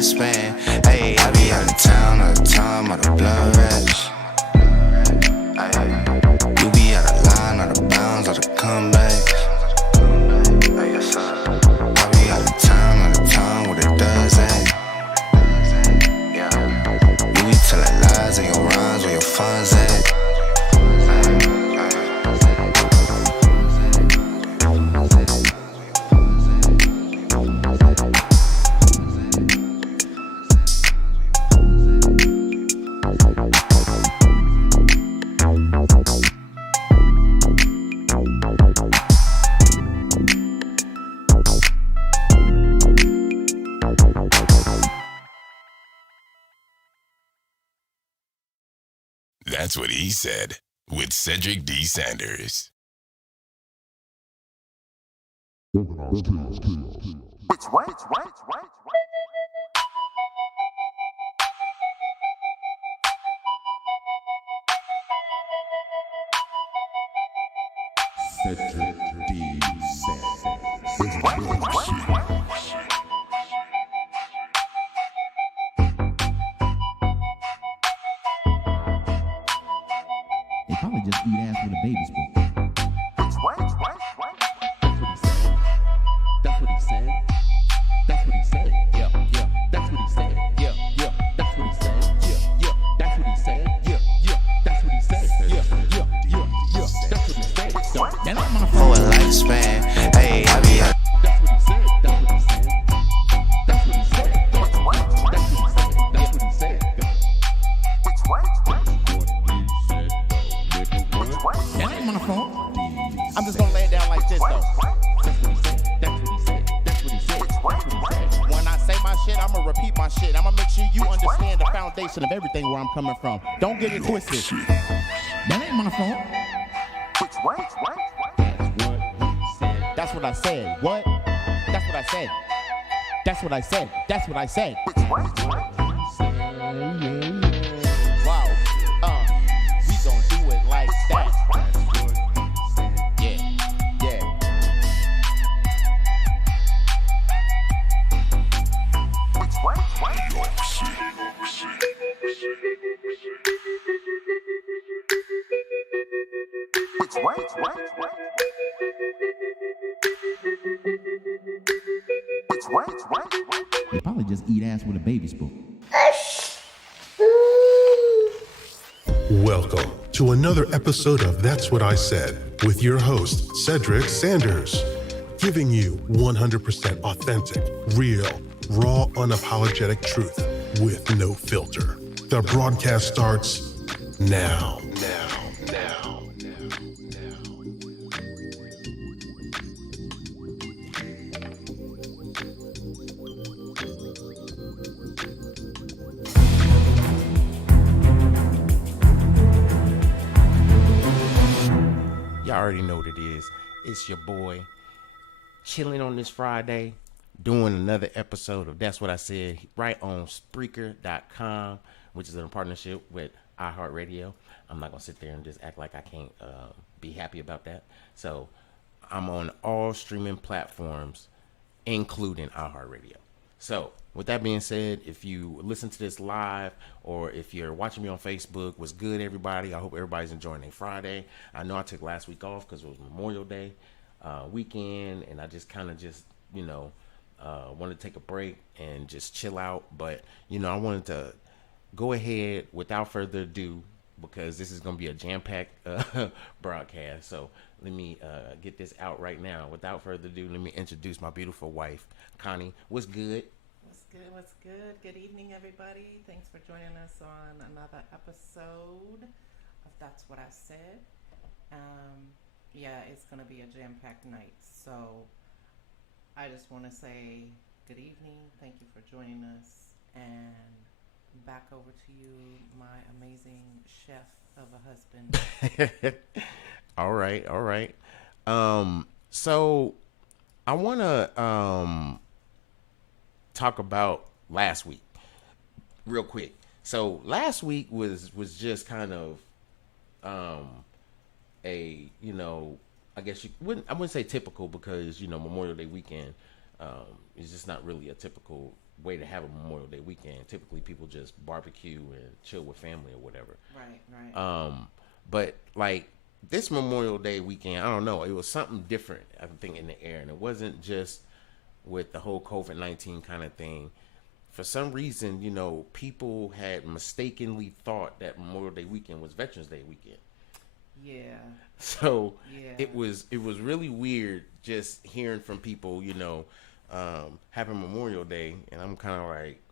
lifespan. Hey, I be out of town all the time, out of blood rush. You be out of line, out of bounds, out of comebacks. I be out of time, what it does at. You be telling lies in your rhymes, where your funds at. That's what he said with Cedric D. Sanders. Which way? Cedric D. Sanders. They probably just eat ass with a baby spoon. That's what he said. That's what he said. Yeah. That's what he said. Yeah. That's what he said. Yeah. That's what he said. Yeah. That's what he said. Yeah. That's what he said. That ain't my For fault. a lifespan. Hey, I be out. That's what he said. That's what he said. That's what he said. That's what he said. That's what he said. That ain't my fault. I'm just gonna lay it down like this though. That's what he said. That's what he said. That's what he said. That's what he said. When I say my shit, I'ma repeat my shit. I'ma make sure you understand the foundation of everything where I'm coming from. Don't get it twisted. That ain't my fault. That's what he said. That's what I said. What? That's what I said. That's what I said. That's what I said. Wow. We gon' do it like that. Yeah. They probably just eat ass with a baby spoon. Welcome to another episode of That's What I Said with your host, Cedric Sanders, giving you 100% authentic, real, raw, unapologetic truth with no filter. The broadcast starts now. Y'all already know what it is. It's your boy, chilling on this Friday, doing another episode of That's What I Said, right on Spreaker.com, which is in a partnership with iHeartRadio. I'm not going to sit there and just act like I can't be happy about that. So I'm on all streaming platforms, including iHeartRadio. So with that being said, if you listen to this live or if you're watching me on Facebook, what's good, everybody? I hope everybody's enjoying their Friday. I know I took last week off because it was Memorial Day weekend, and I just kind of wanted to take a break and just chill out. But, I wanted to go ahead without further ado because this is going to be a jam-packed broadcast. So let me get this out right now. Without further ado, let me introduce my beautiful wife, Connie. What's good? What's good? Good evening, everybody. Thanks for joining us on another episode of That's What I Said. It's going to be a jam-packed night. So I just want to say good evening. Thank you for joining us. And back over to you, my amazing chef of a husband. All right. So I want to talk about last week real quick. So last week was just kind of I guess I wouldn't say typical because Memorial Day weekend is just not really a typical way to have a Memorial Day weekend. Typically, people just barbecue and chill with family or whatever. Right. But like this Memorial Day weekend, I don't know. It was something different, I think, in the air, and it wasn't just with the whole COVID-19 kind of thing. For some reason, you know, people had mistakenly thought that Memorial Day weekend was Veterans Day weekend. Yeah. So Yeah. it was really weird just hearing from people, you know, having Memorial Day, and I'm kind of like,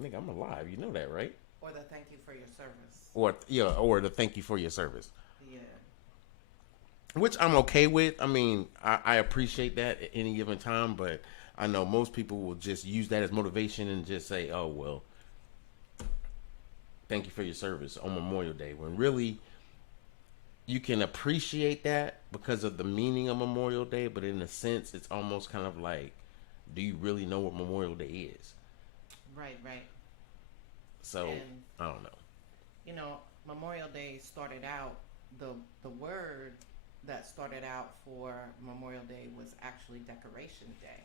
nigga, I'm alive. You know that, right? Or the thank you for your service. Or the thank you for your service. Yeah. Which I'm okay with. I mean, I appreciate that at any given time, but I know most people will just use that as motivation and just say, oh, well, thank you for your service on Memorial Day. When really, you can appreciate that because of the meaning of Memorial Day, but in a sense, it's almost kind of like, do you really know what Memorial Day is? Right. So, And, I don't know. you know, Memorial Day started out, the word that started out for Memorial Day was actually Decoration Day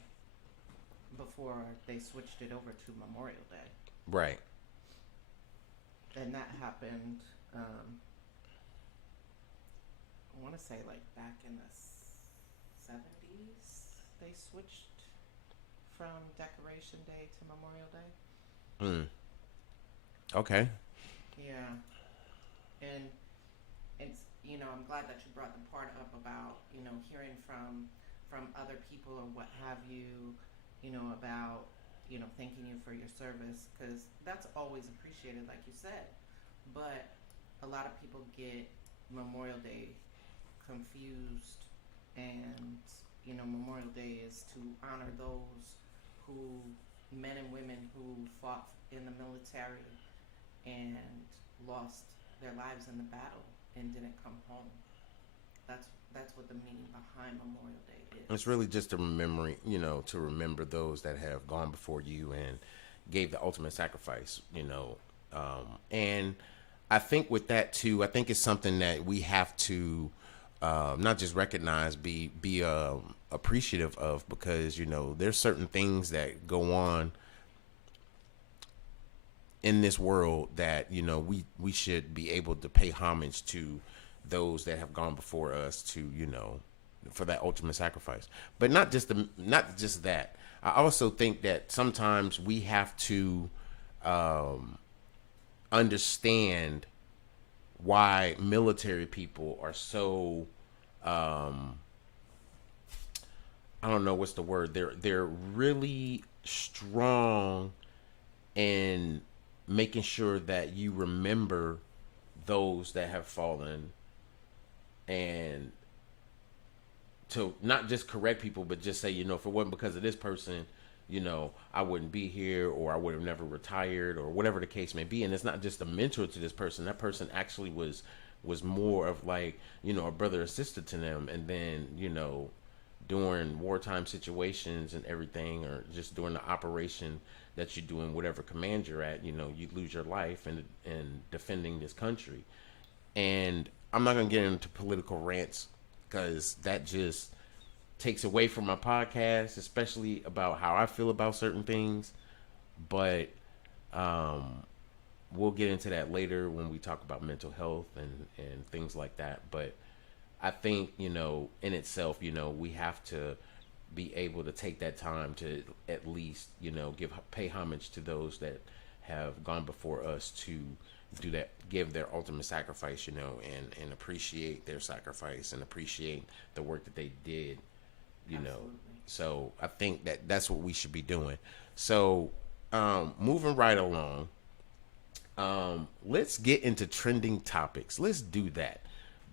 before they switched it over to Memorial Day. Right. And that happened, I want to say like back in the 70s, they switched from Decoration Day to Memorial Day. Okay. Yeah. And it's, you know, I'm glad that you brought the part up about, you know, hearing from other people or what have you, you know, about, you know, thanking you for your service, because that's always appreciated, like you said. But a lot of people get Memorial Day confused, and, you know, Memorial Day is to honor those who, men and women who fought in the military and lost their lives in the battle and didn't come home. That's what the meaning behind Memorial Day is. It's really just to remember those that have gone before you and gave the ultimate sacrifice, you know. And I think with that too, I think it's something that we have to not just recognize, be appreciative of, because, you know, there's certain things that go on in this world that, you know, we should be able to pay homage to those that have gone before us, to, you know, for that ultimate sacrifice. But not just that. I also think that sometimes we have to understand why military people are so I don't know what's the word. They're really strong in making sure that you remember those that have fallen, and to not just correct people, but just say, you know, if it wasn't because of this person, you know, I wouldn't be here, or I would have never retired, or whatever the case may be. And it's not just a mentor to this person. That person actually was more of like, you know, a brother or sister to them. And then, you know, during wartime situations and everything, or just during the operation that you do in whatever command you're at, you know, you lose your life in defending this country. And I'm not going to get into political rants, because that just takes away from my podcast, especially about how I feel about certain things. But we'll get into that later when we talk about mental health and things like that. But I think, you know, in itself, you know, we have to be able to take that time to at least, you know, pay homage to those that have gone before us, to do that, give their ultimate sacrifice, you know, and appreciate their sacrifice and appreciate the work that they did, you know. So I think that's what we should be doing. So moving right along, let's get into trending topics. Let's do that.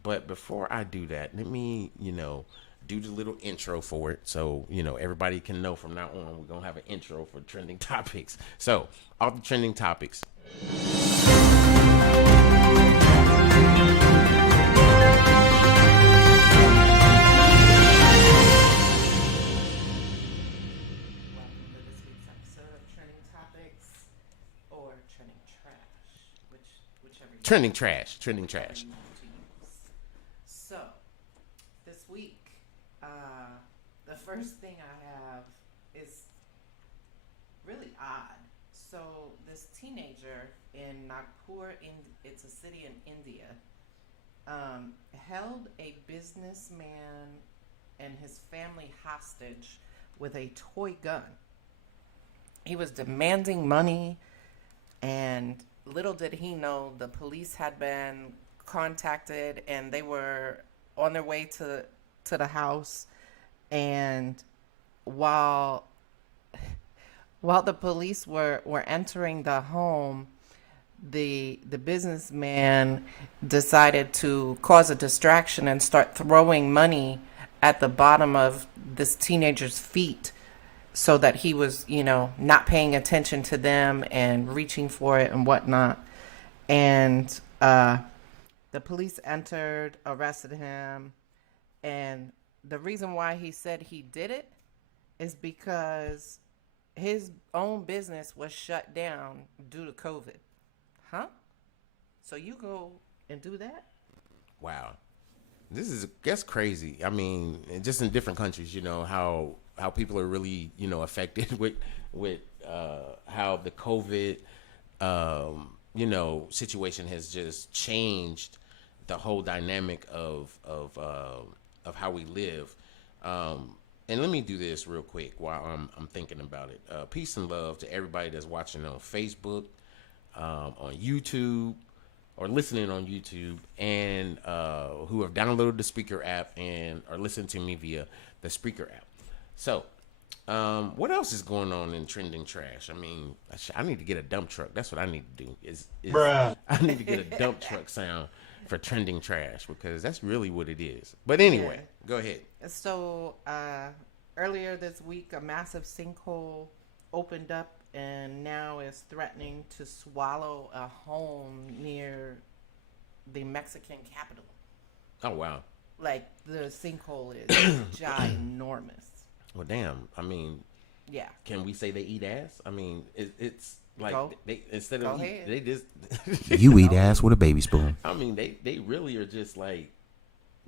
But before I do that, let me, you know, do the little intro for it, so, you know, everybody can know from now on we're gonna have an intro for trending topics. So, all the trending topics. Welcome to this week's episode of Trending Topics, or Trending Trash, whichever you Trending trash. you want to use. So, this week, the first thing I have is So this teenager in Nagpur, it's a city in India, held a businessman and his family hostage with a toy gun. He was demanding money, and little did he know the police had been contacted, and they were on their way to the house. And while the police were entering the home, the businessman decided to cause a distraction and start throwing money at the bottom of this teenager's feet, so that he was, not paying attention to them and reaching for it and whatnot. And the police entered, arrested him, and the reason why he said he did it is because his own business was shut down due to COVID. Huh? So you go and do that? Wow. That's crazy. I mean, just in different countries, how people are really, affected with how the COVID, situation has just changed the whole dynamic of how we live. And let me do this real quick while I'm thinking about it. Peace and love to everybody that's watching on Facebook, on YouTube, or listening on YouTube, and who have downloaded the Spreaker app and are listening to me via the Spreaker app. So, what else is going on in trending trash? I mean, I need to get a dump truck. That's what I need to do. I need to get a dump truck sound for trending trash, because that's really what it is. But anyway, Go ahead. So, earlier this week, a massive sinkhole opened up and now is threatening to swallow a home near the Mexican capital. Oh, wow. Like, the sinkhole is ginormous. Well, damn. I mean, yeah. Can we say they eat ass? I mean, it's like they instead Go of ahead. they just You eat ass with a baby spoon. I mean, they really are just like,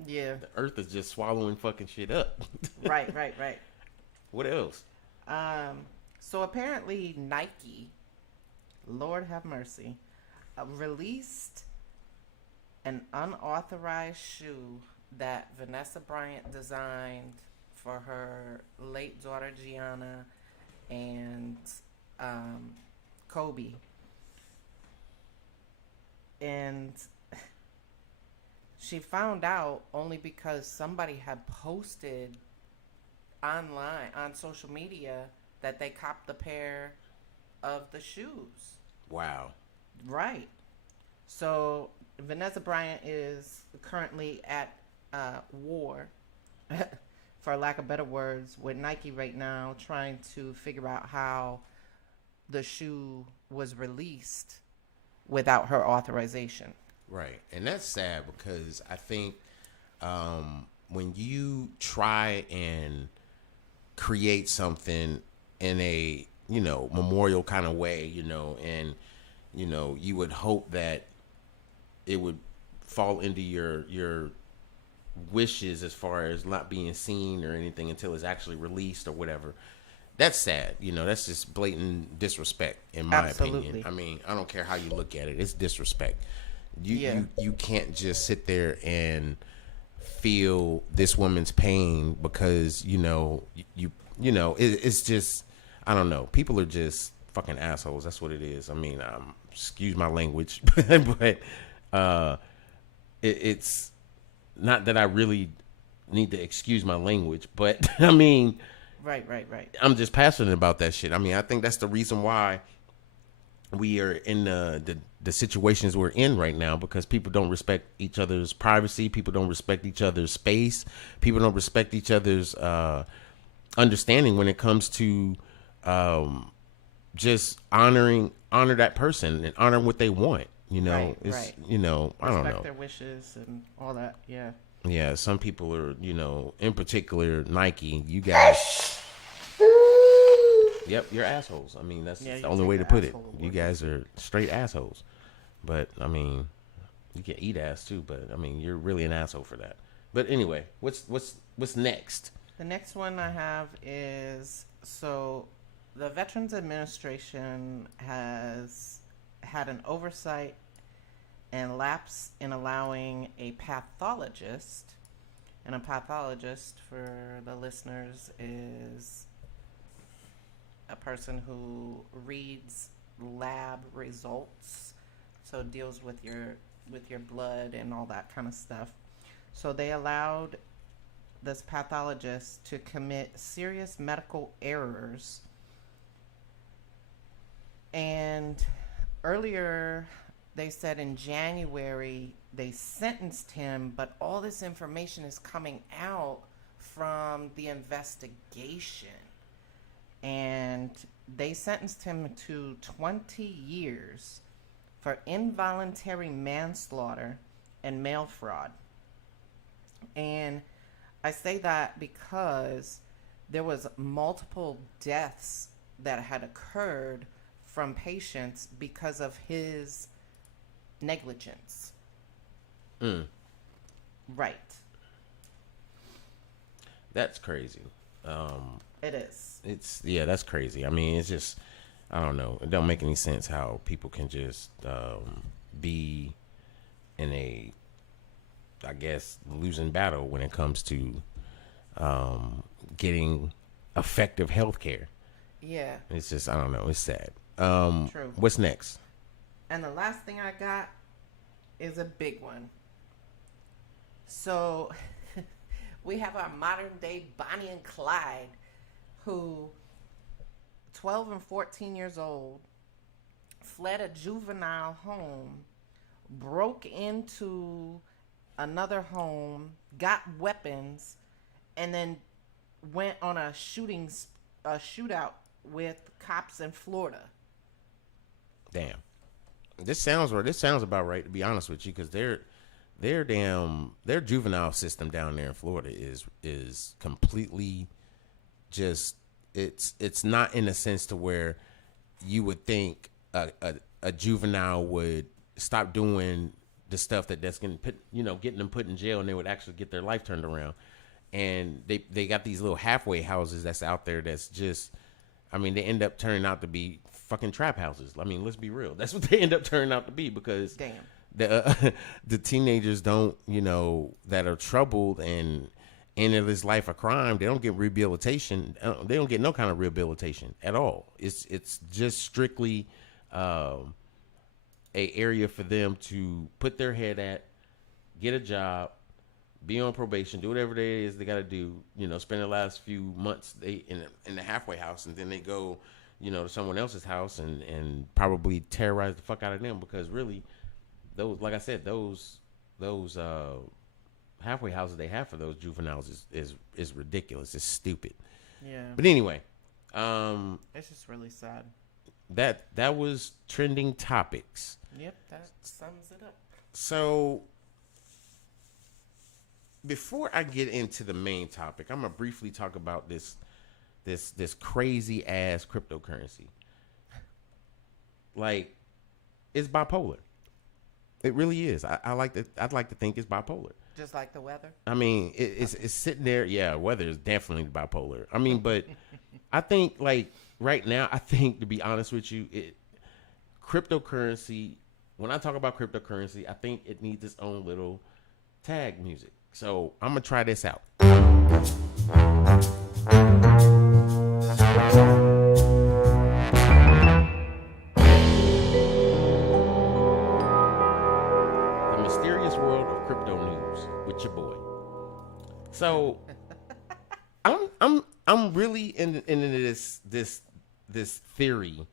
yeah. the earth is just swallowing fucking shit up. Right. What else? So apparently Nike, Lord have mercy, released an unauthorized shoe that Vanessa Bryant designed for her late daughter Gianna and Kobe. And she found out only because somebody had posted online on social media that they copped the pair of the shoes. Wow. Right. So Vanessa Bryant is currently at war, for lack of better words, with Nike right now, trying to figure out how the shoe was released without her authorization. Right. And that's sad, because I think when you try and create something in a, memorial kind of way, and, you would hope that it would fall into your wishes as far as not being seen or anything until it's actually released or whatever. That's sad. That's just blatant disrespect, in my opinion. I mean, I don't care how you look at it. It's disrespect. You can't just sit there and feel this woman's pain because, it's just, I don't know. People are just fucking assholes. That's what it is. I mean, excuse my language, but it's not that I really need to excuse my language, but I mean, right. I'm just passionate about that shit. I mean, I think that's the reason why we are in the situations we're in right now, because people don't respect each other's privacy. People don't respect each other's space. People don't respect each other's understanding when it comes to just honor that person and honor what they want. Right. I don't know. Respect their wishes and all that. Yeah. Yeah. Some people are, in particular Nike. You guys. Yep, you're assholes. I mean, that's the only way to put it. You guys are straight assholes. But I mean, you can eat ass too. But I mean, you're really an asshole for that. But anyway, what's next? The next one I have is, so the Veterans Administration has had an oversight and lapse in allowing a pathologist, and a pathologist, for the listeners, is a person who reads lab results, so deals with your blood and all that kind of stuff. So they allowed this pathologist to commit serious medical errors. And earlier, they said in January they sentenced him, but all this information is coming out from the investigation. And they sentenced him to 20 years for involuntary manslaughter and mail fraud. And I say that because there was multiple deaths that had occurred from patients because of his negligence. Right. That's crazy. It is. That's crazy. I mean, it's just, I don't know. It don't make any sense how people can just be in a, I guess, losing battle when it comes to getting effective health care. Yeah. It's just, I don't know. It's sad. True. What's next? And the last thing I got is a big one. So we have our modern day Bonnie and Clyde, who 12 and 14 years old, fled a juvenile home, broke into another home, got weapons, and then went on a shootout with cops in Florida. Damn. This sounds about right, to be honest with you, because their juvenile system down there in Florida is completely just, it's not in a sense to where you would think a juvenile would stop doing the stuff that's getting them put in jail, and they would actually get their life turned around. And they got these little halfway houses that's out there that's just, I mean, they end up turning out to be fucking trap houses. I mean, let's be real. That's what they end up turning out to be, because Damn. The teenagers don't, that are troubled and into this life of crime, they don't get rehabilitation. They don't get no kind of rehabilitation at all. It's just strictly a area for them to put their head at, get a job, be on probation, do whatever it is they got to do, spend the last few months in the halfway house, and then they go, to someone else's house and probably terrorize the fuck out of them, because really, those, like I said, those halfway houses they have for those juveniles is ridiculous. It's stupid. Yeah. But anyway, It's just really sad. that was trending topics. Yep, that sums it up. So before I get into the main topic, I'm gonna briefly talk about this crazy ass cryptocurrency. Like, it's bipolar. It really is. I'd like to think it's bipolar. Just like the weather? I mean, it's sitting there. Yeah, weather is definitely bipolar. I mean, but I think, like, right now, I think, to be honest with you, cryptocurrency, when I talk about cryptocurrency, I think it needs its own little tag music. So I'm going to try this out. The mysterious world of crypto news with your boy. So I'm really into this theory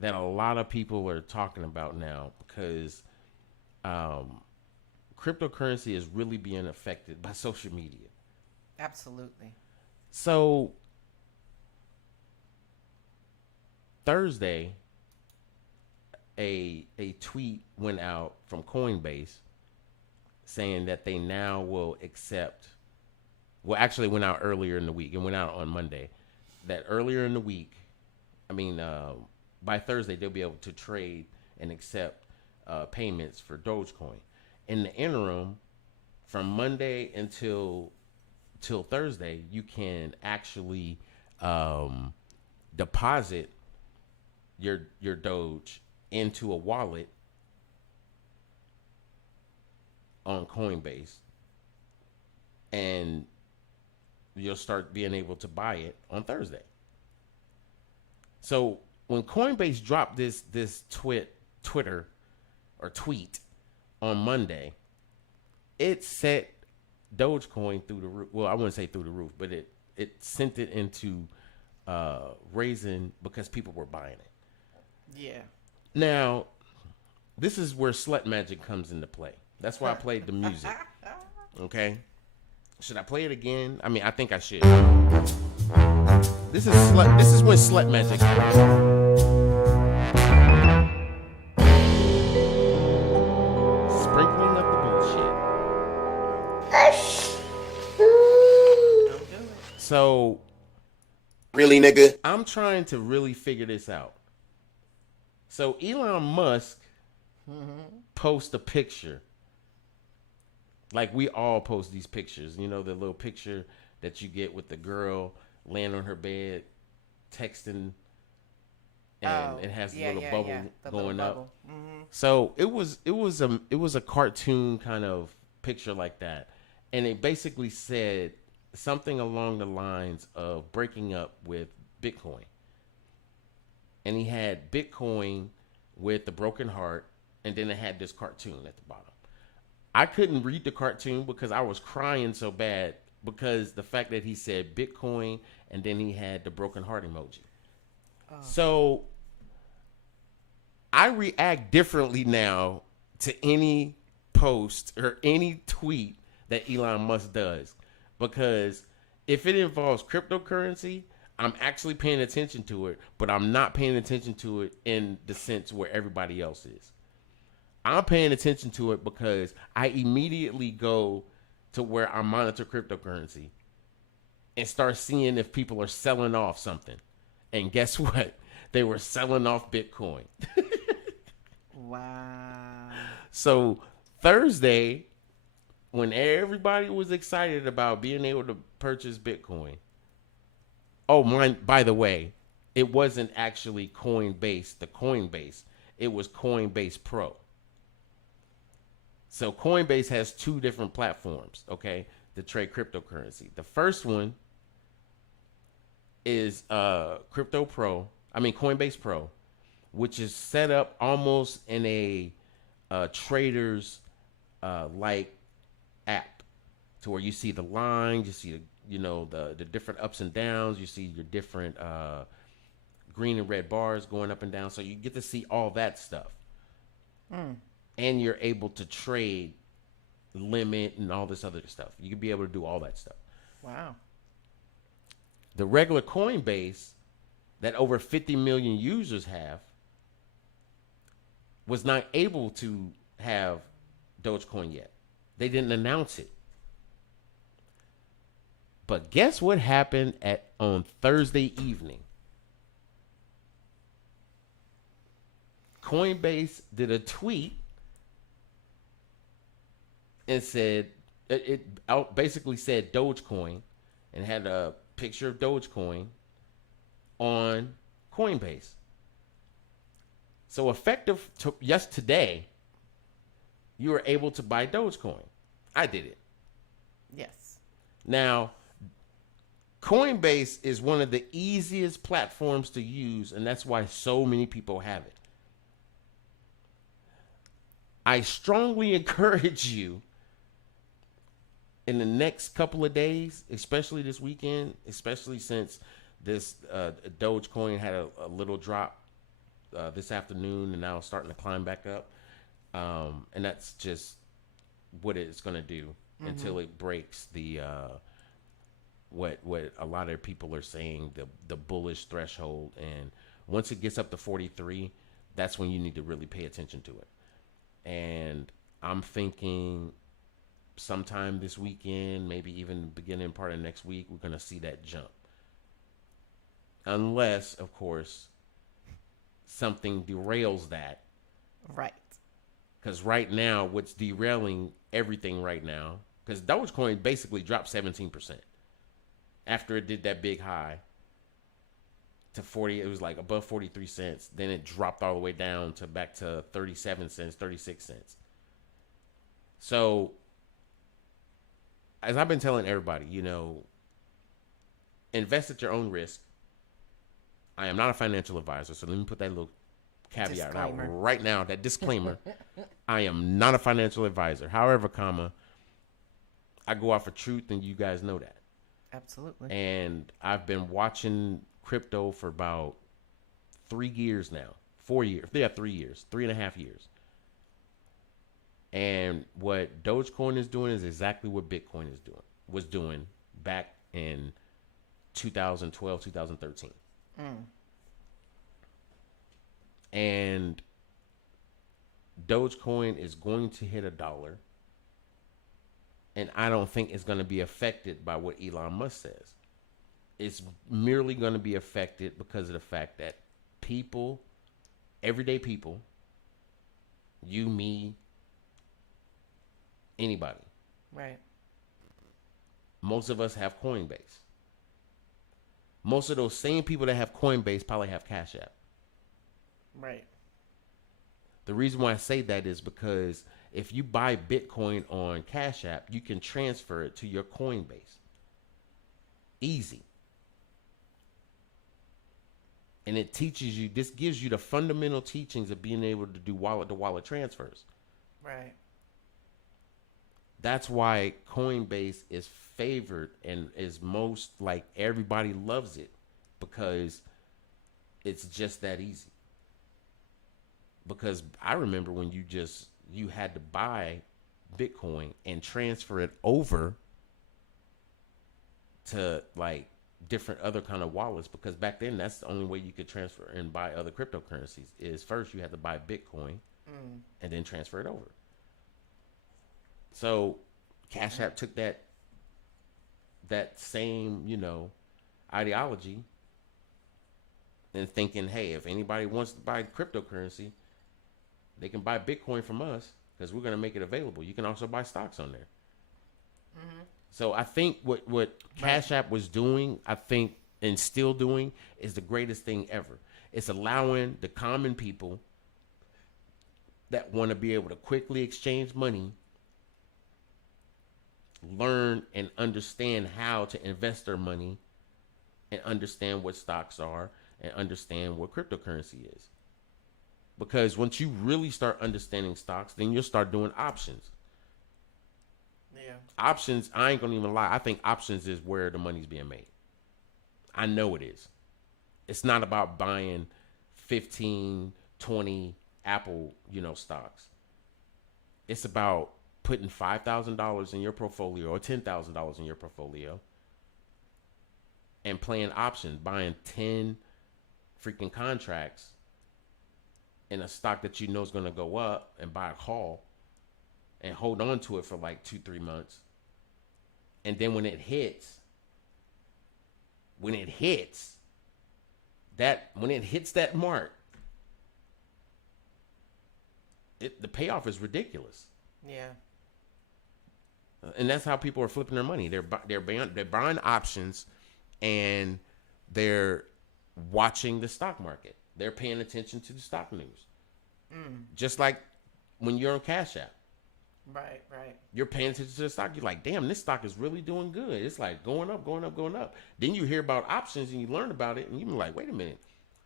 that a lot of people are talking about now, because cryptocurrency is really being affected by social media. Absolutely. So Thursday, a tweet went out from Coinbase saying that they now will accept, well, actually it went out earlier in the week. It went out on Monday. That earlier in the week, by Thursday, they'll be able to trade and accept payments for Dogecoin. In the interim, from Monday till Thursday, you can actually deposit your Doge into a wallet on Coinbase, and you'll start being able to buy it on Thursday. So when Coinbase dropped this Twitter or tweet on Monday, it set Dogecoin through the roof. Well, I wouldn't say through the roof, but it sent it into raising because people were buying it. Yeah. Now, this is where slut magic comes into play. That's why I played the music. Okay? Should I play it again? I mean, I think I should. This is when slut magic happens. Sprinkling up the bullshit. Don't do it. So, Really, nigga? I'm trying to really figure this out. So, Elon Musk post a picture. Like we all post these pictures. You know, the little picture that you get with the girl laying on her bed, texting, and it has a little bubble going up. Mm-hmm. So it was a cartoon kind of picture like that, and it basically said something along the lines of breaking up with Bitcoin. And he had Bitcoin with the broken heart, and then it had this cartoon at the bottom. I couldn't read the cartoon because I was crying so bad because the fact that he said Bitcoin and then he had the broken heart emoji. So I react differently now to any post or any tweet that Elon Musk does, because if it involves cryptocurrency, I'm actually paying attention to it, but I'm not paying attention to it in the sense where everybody else is. I'm paying attention to it because I immediately go to where I monitor cryptocurrency and start seeing if people are selling off something. And guess what? They were selling off Bitcoin. Wow. So Thursday, when everybody was excited about being able to purchase Bitcoin. Oh, by the way, it wasn't actually Coinbase, the Coinbase. It was Coinbase Pro. So Coinbase has two different platforms, okay, to trade cryptocurrency. The first one is Coinbase Pro, which is set up almost in a trader's like app, to where you see the lines, you see the different ups and downs, you see your different green and red bars going up and down, so you get to see all that stuff. And you're able to trade limit and all this other stuff. You can be able to do all that stuff. Wow. The regular Coinbase that over 50 million users have was not able to have Dogecoin yet. They didn't announce it. But guess what happened on Thursday evening? Coinbase did a tweet and said, it basically said Dogecoin and had a picture of Dogecoin on Coinbase. So effective today, you were able to buy Dogecoin. I did it. Yes. Now, Coinbase is one of the easiest platforms to use, and that's why so many people have it. I strongly encourage you in the next couple of days, especially this weekend, especially since this Dogecoin had a little drop this afternoon and now it's starting to climb back up. And that's just what it's going to do until it breaks the what a lot of people are saying, the bullish threshold. And once it gets up to 43, that's when you need to really pay attention to it. And I'm thinking sometime this weekend, maybe even the beginning part of next week, we're going to see that jump. Unless, of course, something derails that. Right. Because right now, what's derailing everything right now, because Dogecoin basically dropped 17% after it did that big high. to 40. It was like above 43 cents. Then it dropped all the way down to back to 37 cents, 36 cents. So, as I've been telling everybody, invest at your own risk. I am not a financial advisor, so let me put that little caveat out right now, that disclaimer. I am not a financial advisor. However, I go out for truth, and you guys know that. Absolutely. And I've been watching crypto for about 3 years now. 4 years. Yeah, 3 years. 3.5 years. And what Dogecoin is doing is exactly what Bitcoin was doing back in 2012, 2013. And Dogecoin is going to hit $1. And I don't think it's going to be affected by what Elon Musk says. It's merely going to be affected because of the fact that people, everyday people, you, me, anybody. Right. Most of us have Coinbase. Most of those same people that have Coinbase probably have Cash App. Right. The reason why I say that is because if you buy Bitcoin on Cash App, you can transfer it to your Coinbase. Easy. And it teaches you, this gives you the fundamental teachings of being able to do wallet-to-wallet transfers. Right. That's why Coinbase is favored and is most, like, everybody loves it, because it's just that easy. Because I remember when you had to buy Bitcoin and transfer it over to, like, different other kind of wallets, because back then that's the only way you could transfer and buy other cryptocurrencies is first you had to buy Bitcoin and then transfer it over. So Cash App took that same, ideology and thinking, hey, if anybody wants to buy cryptocurrency, they can buy Bitcoin from us because we're going to make it available. You can also buy stocks on there. So I think what Cash App was doing, and still doing, is the greatest thing ever. It's allowing the common people that want to be able to quickly exchange money, learn and understand how to invest their money, and understand what stocks are, and understand what cryptocurrency is. Because once you really start understanding stocks, then you'll start doing options. Yeah. Options, I ain't gonna even lie, I think options is where the money's being made. I know it is. It's not about buying 15, 20 Apple, stocks. It's about putting $5,000 in your portfolio or $10,000 in your portfolio and playing options, buying 10 freaking contracts in a stock that you know is going to go up, and buy a call and hold on to it for like 2-3 months. And then when it hits that mark, the payoff is ridiculous. Yeah. And that's how people are flipping their money. They're buying options, and they're watching the stock market. They're paying attention to the stock news. Just like when you're on Cash App. Right. You're paying attention to the stock. You're like, damn, this stock is really doing good. It's like going up, going up, going up. Then you hear about options and you learn about it, and you're like, wait a minute.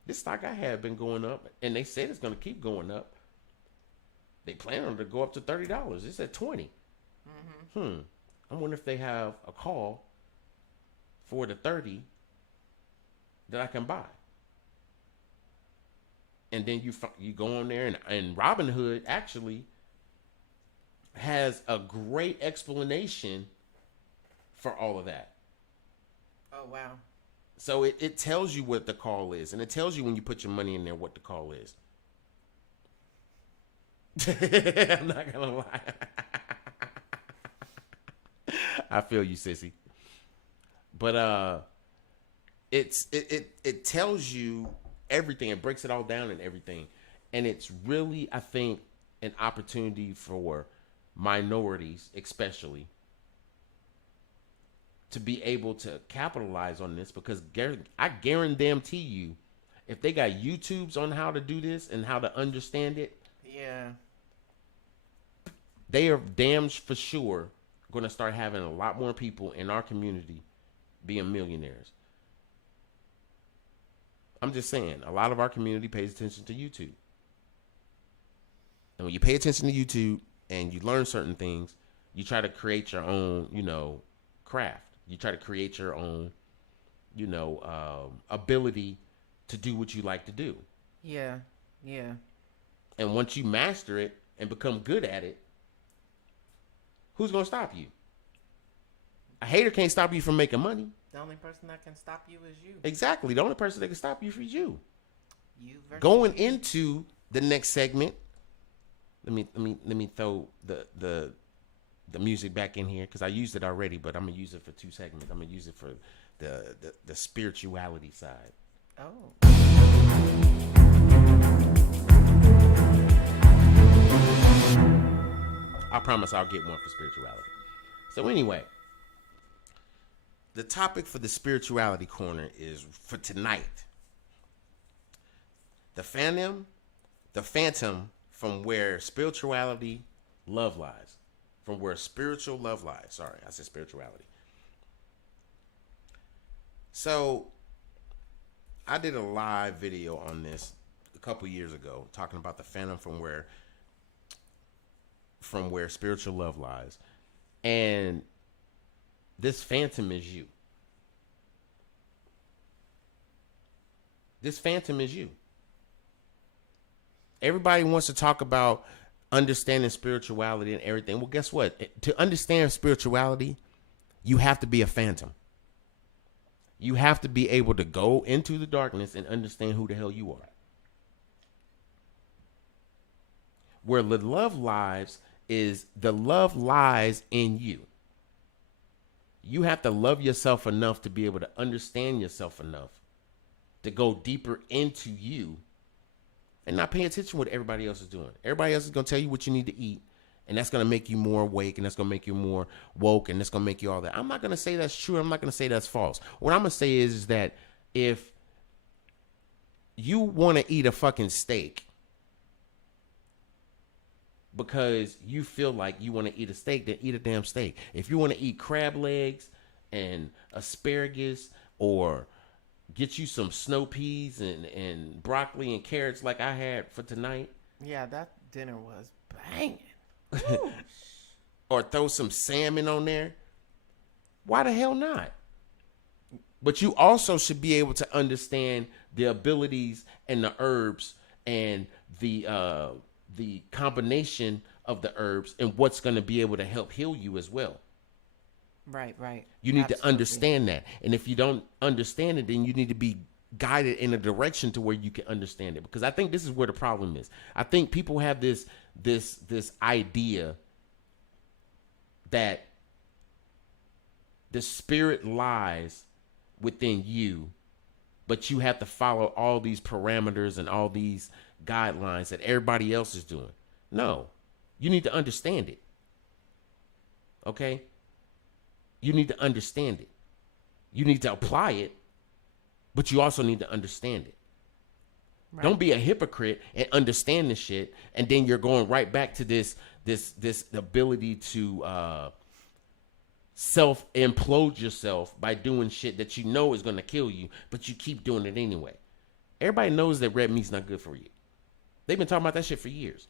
This stock I have been going up, and they said it's going to keep going up. They plan on it to go up to $30. It's at $20. I wonder if they have a call for the 30 that I can buy. And then you go on there, and Robinhood actually has a great explanation for all of that. Oh, wow. So it tells you what the call is, and it tells you when you put your money in there what the call is. I'm not gonna lie. I feel you, sissy. But it tells you everything. It breaks it all down and everything. And it's really, I think, an opportunity for minorities, especially, to be able to capitalize on this, because I guarantee you, if they got YouTubes on how to do this and how to understand it, Yeah. they are damn for sure going to start having a lot more people in our community being millionaires. I'm just saying, a lot of our community pays attention to YouTube. And when you pay attention to YouTube and you learn certain things, you try to create your own, craft. You try to create your own, ability to do what you like to do. Yeah. Yeah. And once you master it and become good at it, who's going to stop you? A hater can't stop you from making money. The only person that can stop you is you. Exactly. The only person that can stop you is you. You versus Going you. into the next segment, let me throw the music back in here, because I used it already, but I'm gonna use it for 2 segments. I'm gonna use it for the spirituality side. Oh. I promise I'll get one for spirituality. So anyway, the topic for the spirituality corner is for tonight. The phantom from where spirituality love lies. From where spiritual love lies. Sorry, I said spirituality. So I did a live video on this a couple years ago, talking about the phantom from where spiritual love lies. And this phantom is you. This phantom is you. Everybody wants to talk about understanding spirituality and everything. Well, guess what? To understand spirituality, you have to be a phantom. You have to be able to go into the darkness and understand who the hell you are. Where the love lies is the love lies in you. You have to love yourself enough to be able to understand yourself enough to go deeper into you and not pay attention to what everybody else is doing. Everybody else is going to tell you what you need to eat, and that's going to make you more awake, and that's going to make you more woke, and that's going to make you all that. I'm not going to say that's true. I'm not going to say that's false. What I'm going to say is that if you want to eat a fucking steak because you feel like you want to eat a steak, then eat a damn steak. If you want to eat crab legs and asparagus, or get you some snow peas and broccoli and carrots like I had for tonight. Yeah, that dinner was banging. Or throw some salmon on there. Why the hell not? But you also should be able to understand the abilities and the herbs and the combination of the herbs and what's going to be able to help heal you as well. Right. You need to understand that. And if you don't understand it, then you need to be guided in a direction to where you can understand it. Because I think this is where the problem is. I think people have this idea that the spirit lies within you, but you have to follow all these parameters and all these guidelines that everybody else is doing. No, you need to understand it. Okay? You need to understand it. You need to apply it, but you also need to understand it. Right. Don't be a hypocrite and understand the shit, and then you're going right back to this ability to self-implode yourself by doing shit that you know is going to kill you, but you keep doing it anyway. Everybody knows that red meat's not good for you. They've been talking about that shit for years.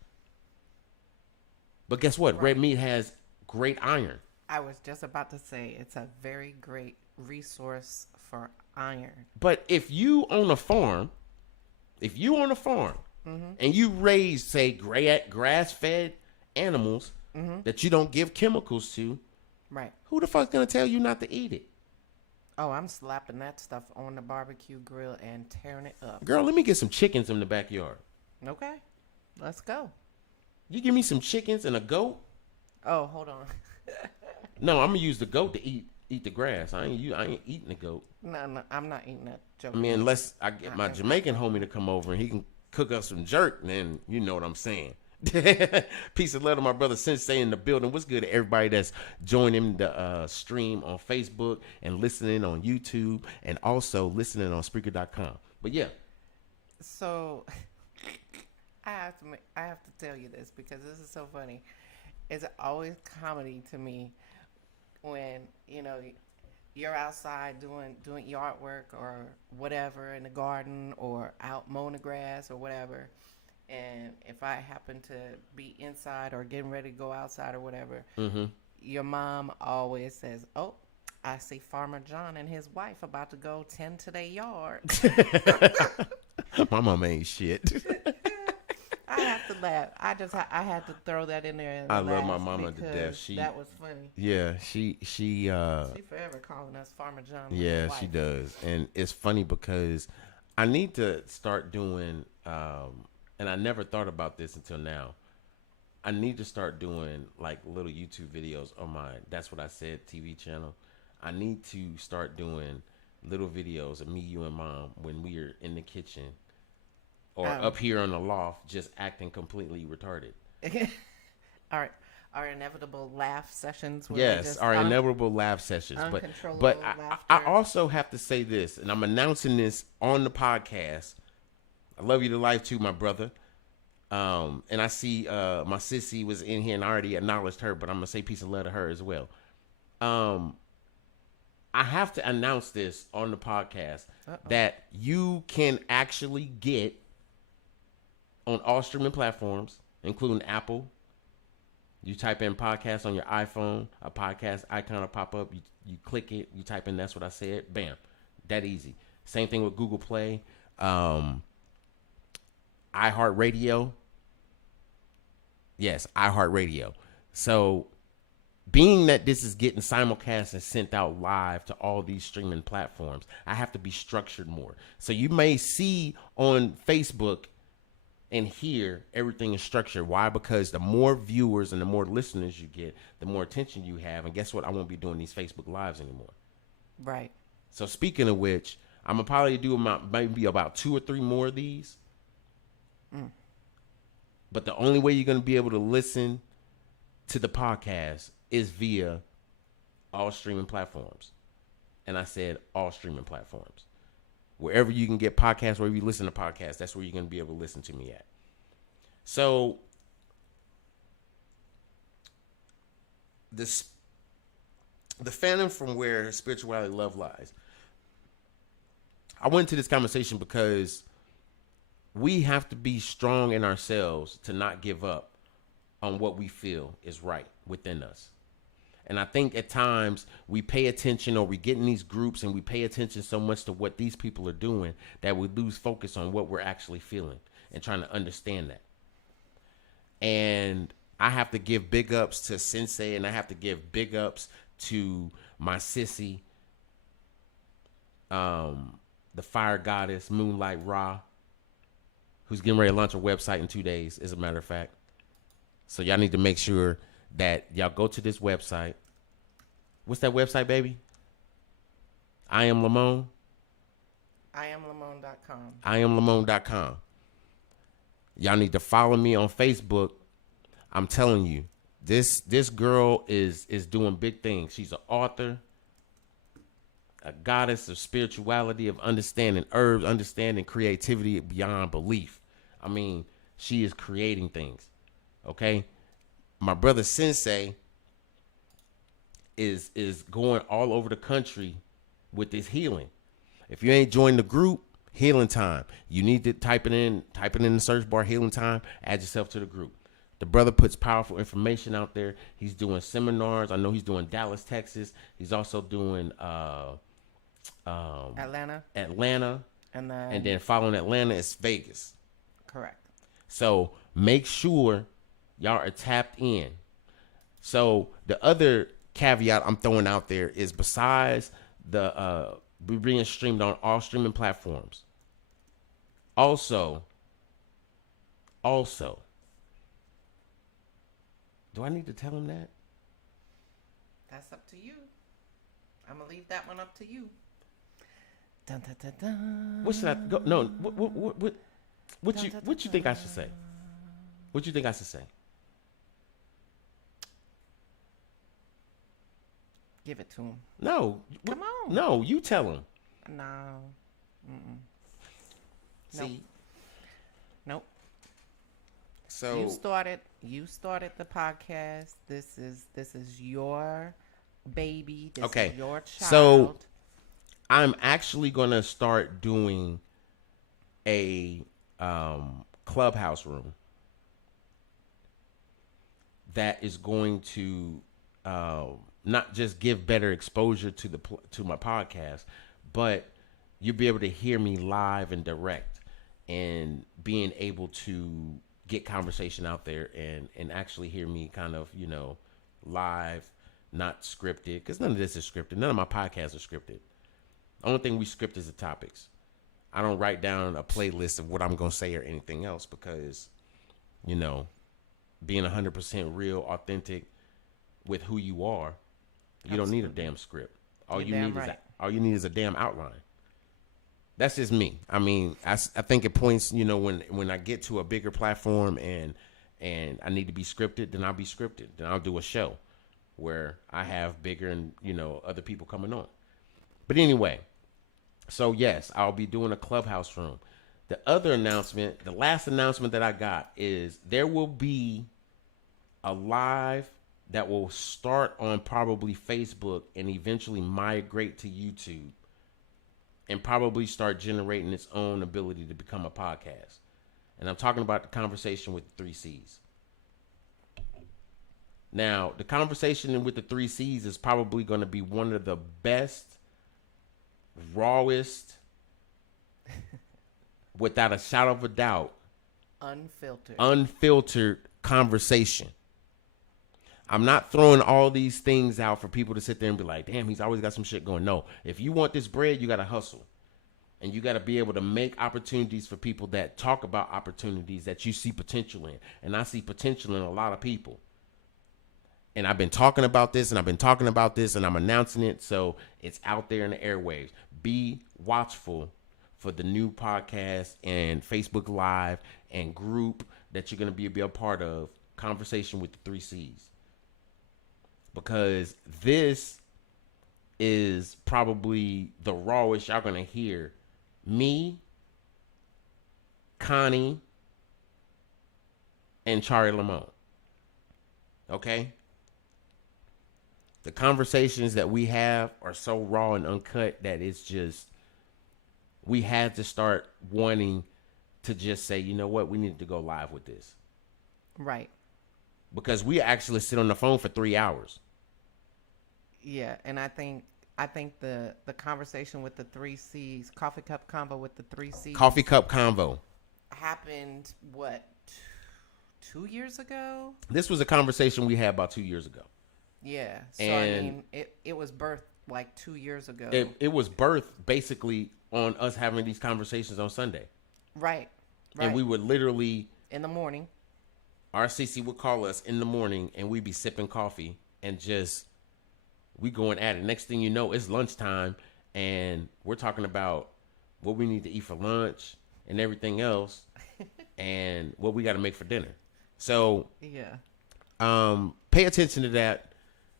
But guess what? Right. Red meat has great iron. I was just about to say it's a very great resource for iron. But if you own a farm, and you raise, say, grass-fed animals that you don't give chemicals to, right? Who the fuck's gonna tell you not to eat it? Oh, I'm slapping that stuff on the barbecue grill and tearing it up. Girl, let me get some chickens in the backyard. Okay, let's go. You give me some chickens and a goat? Oh, hold on. No, I'm gonna use the goat to eat the grass. I ain't eating the goat. No, I'm not eating that. I mean, unless I get my Jamaican homie to come over and he can cook us some jerk, then you know what I'm saying. Peace and love to my brother Sensei in the building. What's good to everybody that's joining the stream on Facebook and listening on YouTube and also listening on Spreaker.com. But yeah. So I have to tell you this because this is so funny. It's always comedy to me when, you know, you're outside doing yard work or whatever in the garden or out mowing the grass or whatever. And if I happen to be inside or getting ready to go outside or whatever, your mom always says, "Oh, I see Farmer John and his wife about to go tend to their yard." My mama ain't shit. I have to laugh. I had to throw that in there. And I love my mama to death. That was funny. Yeah, she forever calling us Farmer John. Yeah, she does. And it's funny because I need to start doing and I never thought about this until now. I need to start doing like little YouTube videos on my That's What I Said TV channel. I need to start doing little videos of me, you, and mom when we are in the kitchen or up here on the loft just acting completely retarded. Our inevitable laugh sessions. Yes, our inevitable laugh sessions. But I also have to say this, and I'm announcing this on the podcast. I love you to life too, my brother. And I see my sissy was in here and I already acknowledged her, but I'm going to say peace and love to her as well. I have to announce this on the podcast that you can actually get on all streaming platforms, including Apple. You type in podcast on your iPhone, a podcast icon will pop up. You click it, you type in That's What I Said, bam. That easy. Same thing with Google Play. iHeartRadio. Yes, iHeartRadio. So being that this is getting simulcast and sent out live to all these streaming platforms, I have to be structured more. So you may see on Facebook and here everything is structured. Why? Because the more viewers and the more listeners you get, the more attention you have. And guess what? I won't be doing these Facebook Lives anymore. Right. So speaking of which, I'm going to probably do maybe about 2 or 3 more of these. But the only way you're going to be able to listen to the podcast is via all streaming platforms. And I said all streaming platforms. Wherever you can get podcasts, wherever you listen to podcasts, that's where you're going to be able to listen to me at. So the phantom from where spirituality love lies. I went into this conversation because we have to be strong in ourselves to not give up on what we feel is right within us. And I think at times we pay attention, or we get in these groups and we pay attention so much to what these people are doing that we lose focus on what we're actually feeling and trying to understand that. And I have to give big ups to Sensei, and I have to give big ups to my sissy, the fire goddess, Moonlight Ra, who's getting ready to launch a website in 2 days, as a matter of fact. So y'all need to make sure that y'all go to this website. What's that website, baby? I Am Lamone? IamLamone.com. IamLamone.com. Y'all need to follow me on Facebook. I'm telling you, this girl is doing big things. She's an author, a goddess of spirituality, of understanding herbs, understanding creativity beyond belief. I mean, she is creating things. Okay? My brother Sensei is going all over the country with this healing. If you ain't joined the group, Healing Time, you need to type it in the search bar, Healing Time, add yourself to the group. The brother puts powerful information out there. He's doing seminars. I know he's doing Dallas, Texas. He's also doing Atlanta. And then following Atlanta is Vegas. Correct. So make sure y'all are tapped in. So the other caveat I'm throwing out there is, besides the we're being streamed on all streaming platforms. Also, do I need to tell him that? That's up to you. I'm gonna leave that one up to you. Dun, dun, dun, dun. What should I go? No, what you think I should say? What you think I should say? Give it to him. No. Come on. No, you tell him. No. Mm-mm. See? Nope. So You started the podcast. This is your baby. This okay. is your child. So I'm actually gonna start doing a clubhouse room that is going to not just give better exposure to my podcast, but you'll be able to hear me live and direct, and being able to get conversation out there and actually hear me kind of, live, not scripted, because none of this is scripted. None of my podcasts are scripted. The only thing we script is the topics. I don't write down a playlist of what I'm going to say or anything else because, being 100% real, authentic with who you are, you don't need a damn script. All you need is a damn outline. That's just me. I mean, I think it points, when I get to a bigger platform and I need to be scripted, then I'll be scripted. Then I'll do a show where I have bigger and, other people coming on. But anyway, so yes, I'll be doing a clubhouse room. The other announcement, the last announcement that I got is there will be a live that will start on probably Facebook and eventually migrate to YouTube and probably start generating its own ability to become a podcast. And I'm talking about the conversation with the 3 C's. Now, the conversation with the 3 C's is probably going to be one of the best, rawest, without a shadow of a doubt, unfiltered conversation. I'm not throwing all these things out for people to sit there and be like, damn, he's always got some shit going. No, if you want this bread, you got to hustle. And you got to be able to make opportunities for people that talk about opportunities that you see potential in. And I see potential in a lot of people. And I've been talking about this and I've been talking about this and I'm announcing it. So it's out there in the airwaves. Be watchful for the new podcast and Facebook Live and group that you're going to be a part of. Conversation with the 3 C's. Because this is probably the rawest y'all going to hear me, Connie, and Charlie Lamont. Okay? The conversations that we have are so raw and uncut that it's just, we had to start wanting to just say, you know what, we need to go live with this. Right. Because we actually sit on the phone for 3 hours. Yeah, and I think the conversation with the 3 C's, coffee cup convo with the 3 C's. Coffee cup convo. Happened, 2 years ago? This was a conversation we had about 2 years ago. Yeah. So, and it was birthed like 2 years ago. It was birthed basically on us having these conversations on Sunday. Right. And we would literally... in the morning. RCC would call us in the morning and we'd be sipping coffee and just... we going at it. Next thing you know, it's lunchtime, and we're talking about what we need to eat for lunch and everything else, and what we got to make for dinner. So, pay attention to that.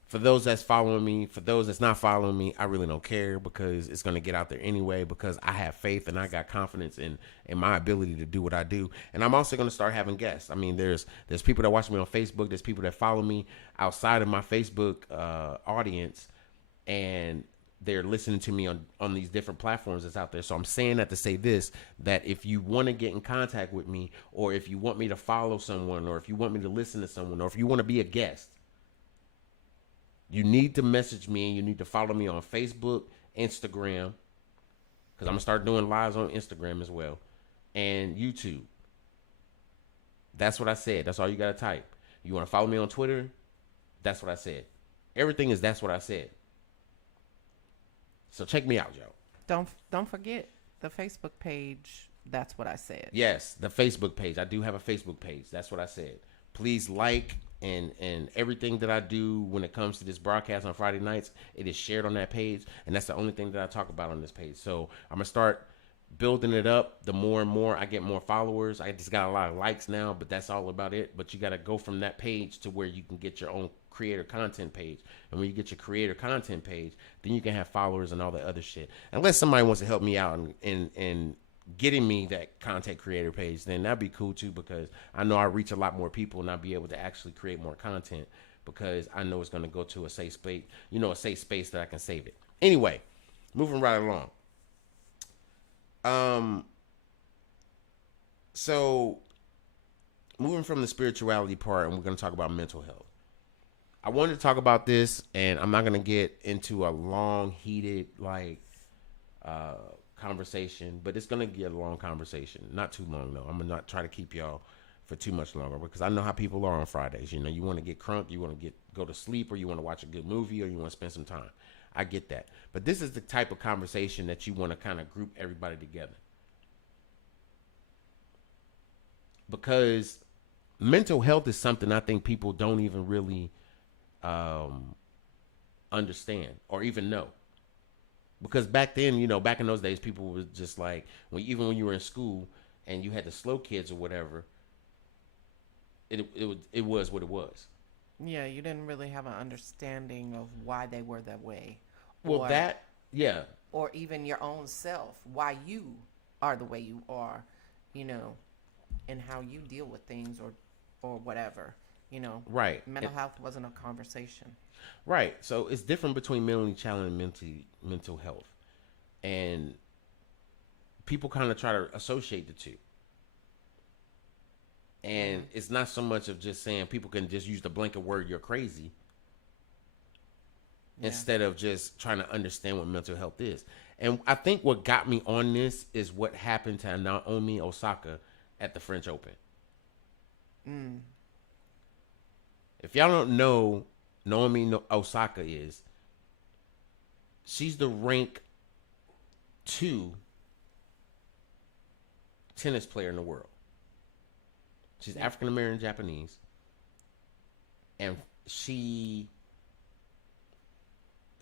For those that's following me, for those that's not following me, I really don't care because it's going to get out there anyway because I have faith and I got confidence in my ability to do what I do. And I'm also going to start having guests. I mean, there's people that watch me on Facebook. There's people that follow me outside of my Facebook audience, and they're listening to me on these different platforms that's out there. So I'm saying that to say this, that if you want to get in contact with me, or if you want me to follow someone, or if you want me to listen to someone, or if you want to be a guest, you need to message me and you need to follow me on Facebook, Instagram, because I'm going to start doing lives on Instagram as well, and YouTube. That's what I said. That's all you got to type. You want to follow me on Twitter? That's what I said. Everything is that's what I said. So check me out, y'all. Don't forget the Facebook page. That's what I said. Yes, the Facebook page. I do have a Facebook page. That's what I said. Please like and everything that I do when it comes to this broadcast on Friday nights, it is shared on that page, and that's the only thing that I talk about on this page. So I'm gonna start building it up, the more and more I get more followers. I just got a lot of likes now, but that's all about it. But you got to go from that page to where you can get your own creator content page. And when you get your creator content page, then you can have followers and all that other shit. Unless somebody wants to help me out in getting me that content creator page, then that'd be cool too, because I know I reach a lot more people and I'll be able to actually create more content because I know it's going to go to a safe space, a safe space that I can save it. Anyway, moving right along. So moving from the spirituality part, and we're going to talk about mental health. I wanted to talk about this, and I'm not going to get into a long, heated, conversation, but it's going to get a long conversation. Not too long, though. I'm going to not try to keep y'all for too much longer, because I know how people are on Fridays. You want to get crunk, you want to go to sleep, or you want to watch a good movie, or you want to spend some time. I get that. But this is the type of conversation that you want to kind of group everybody together. Because mental health is something I think people don't even really understand or even know. Because back then, back in those days, people were just like, even when you were in school and you had the slow kids or whatever, it was what it was. Yeah, you didn't really have an understanding of why they were that way. Well, yeah. Or even your own self, why you are the way you are, and how you deal with things or whatever, Right. Mental health wasn't a conversation. Right. So it's different between mentally challenged and mental health. And people kind of try to associate the two. And it's not so much of just saying people can just use the blanket word, you're crazy. Yeah. Instead of just trying to understand what mental health is. And I think what got me on this is what happened to Naomi Osaka at the French Open. If y'all don't know, Naomi Osaka she's the rank 2 tennis player in the world. She's African American Japanese, and she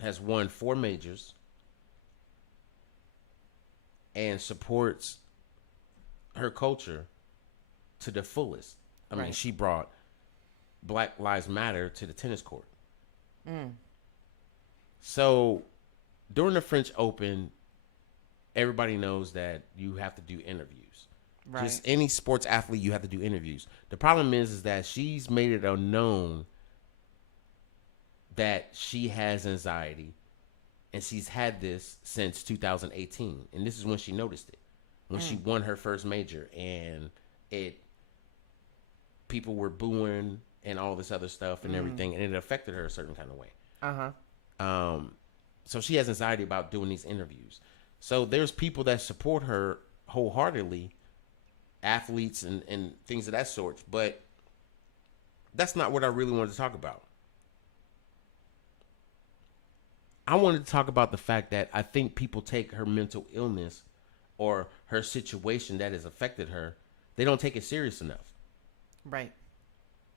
has won 4 majors and supports her culture to the fullest. I mean, she brought Black Lives Matter to the tennis court. So during the French Open, everybody knows that you have to do interviews. Right. Just any sports athlete, you have to do interviews. The problem is that she's made it known that she has anxiety, and she's had this since 2018. And this is when she noticed it, when she won her first major, and people were booing and all this other stuff and everything, and it affected her a certain kind of way. So she has anxiety about doing these interviews. So there's people that support her wholeheartedly, athletes and things of that sort, but that's not what I really wanted to talk about. I wanted to talk about the fact that I think people take her mental illness or her situation that has affected her, they don't take it serious enough. Right.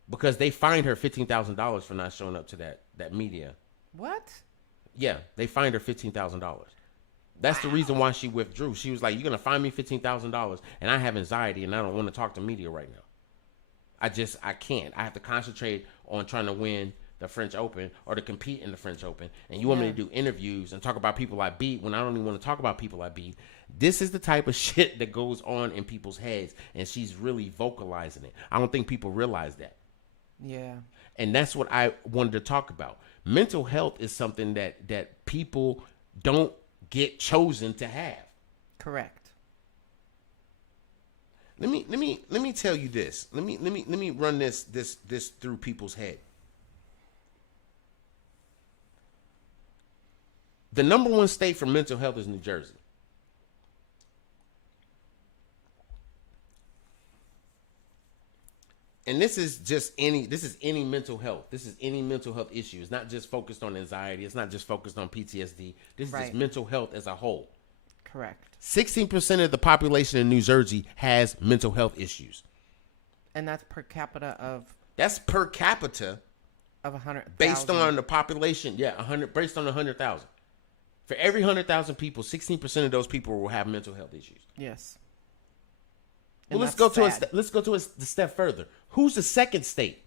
Because they fined her $15,000 for not showing up to that media. What? Yeah, they fined her $15,000. That's the reason why she withdrew. She was like, "You're gonna fine me $15,000, and I have anxiety, and I don't want to talk to media right now. I can't. I have to concentrate on trying to win the French Open or to compete in the French Open. And you want me to do interviews and talk about people I beat when I don't even want to talk about people I beat." This is the type of shit that goes on in people's heads, and she's really vocalizing it. I don't think people realize that. Yeah. And that's what I wanted to talk about. Mental health is something that people don't get chosen to have. Correct. Let me tell you this. Let me run this through people's head. The number 1 state for mental health is New Jersey. And this is any mental health. This is any mental health issue. It's not just focused on anxiety. It's not just focused on PTSD. This is just mental health as a whole. Correct. 16% of the population in New Jersey has mental health issues. And that's per capita of? That's per capita. Of 100,000. Based on the population. Yeah, 100, based on 100,000. For every 100,000 people, 16% of those people will have mental health issues. Yes. Well, And let's go that's to sad. let's go to a step further. Who's the second state?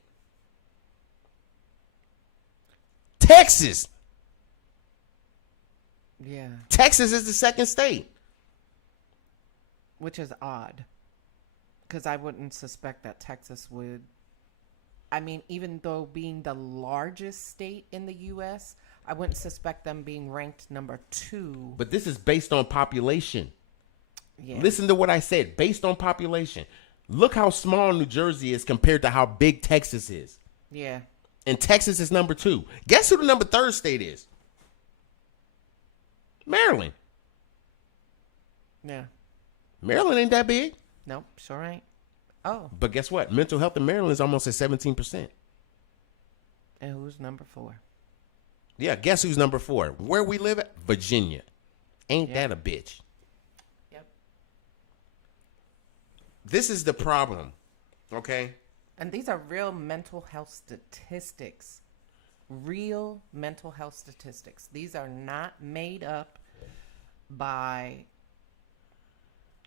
Texas. Yeah. Texas is the second state. Which is odd. Because I wouldn't suspect that Texas would. I mean, even though being the largest state in the U.S., I wouldn't suspect them being ranked number 2. But this is based on population. Yeah. Listen to what I said. Based on population. Look how small New Jersey is compared to how big Texas is. Yeah. And Texas is number 2. Guess who the number 3rd state is? Maryland. Yeah. Maryland ain't that big. Nope, sure ain't. Oh, But guess what? Mental health in Maryland is almost at 17%. and who's number 4? Yeah, guess who's number 4? Where we live at? Virginia. Ain't Yeah. that a bitch? Yep. This is the problem, okay? And these are real mental health statistics. Real mental health statistics. These are not made up by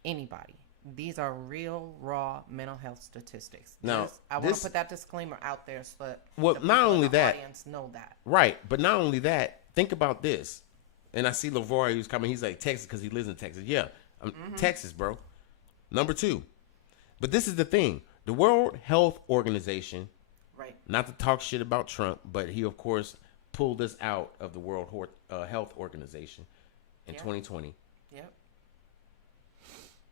anybody. These are real, raw mental health statistics. Now, I want to this- put that disclaimer out there so that Well, the not people in only the that- audience know that. Right, but not only that, think about this. And I see LaVoy who's coming. He's like, Texas because he lives in Texas. Yeah, Texas, bro. Number 2. But this is the thing. The World Health Organization, Right. not to talk shit about Trump, but he, of course, pulled us out of the World Health Organization in Yeah. 2020 Yep.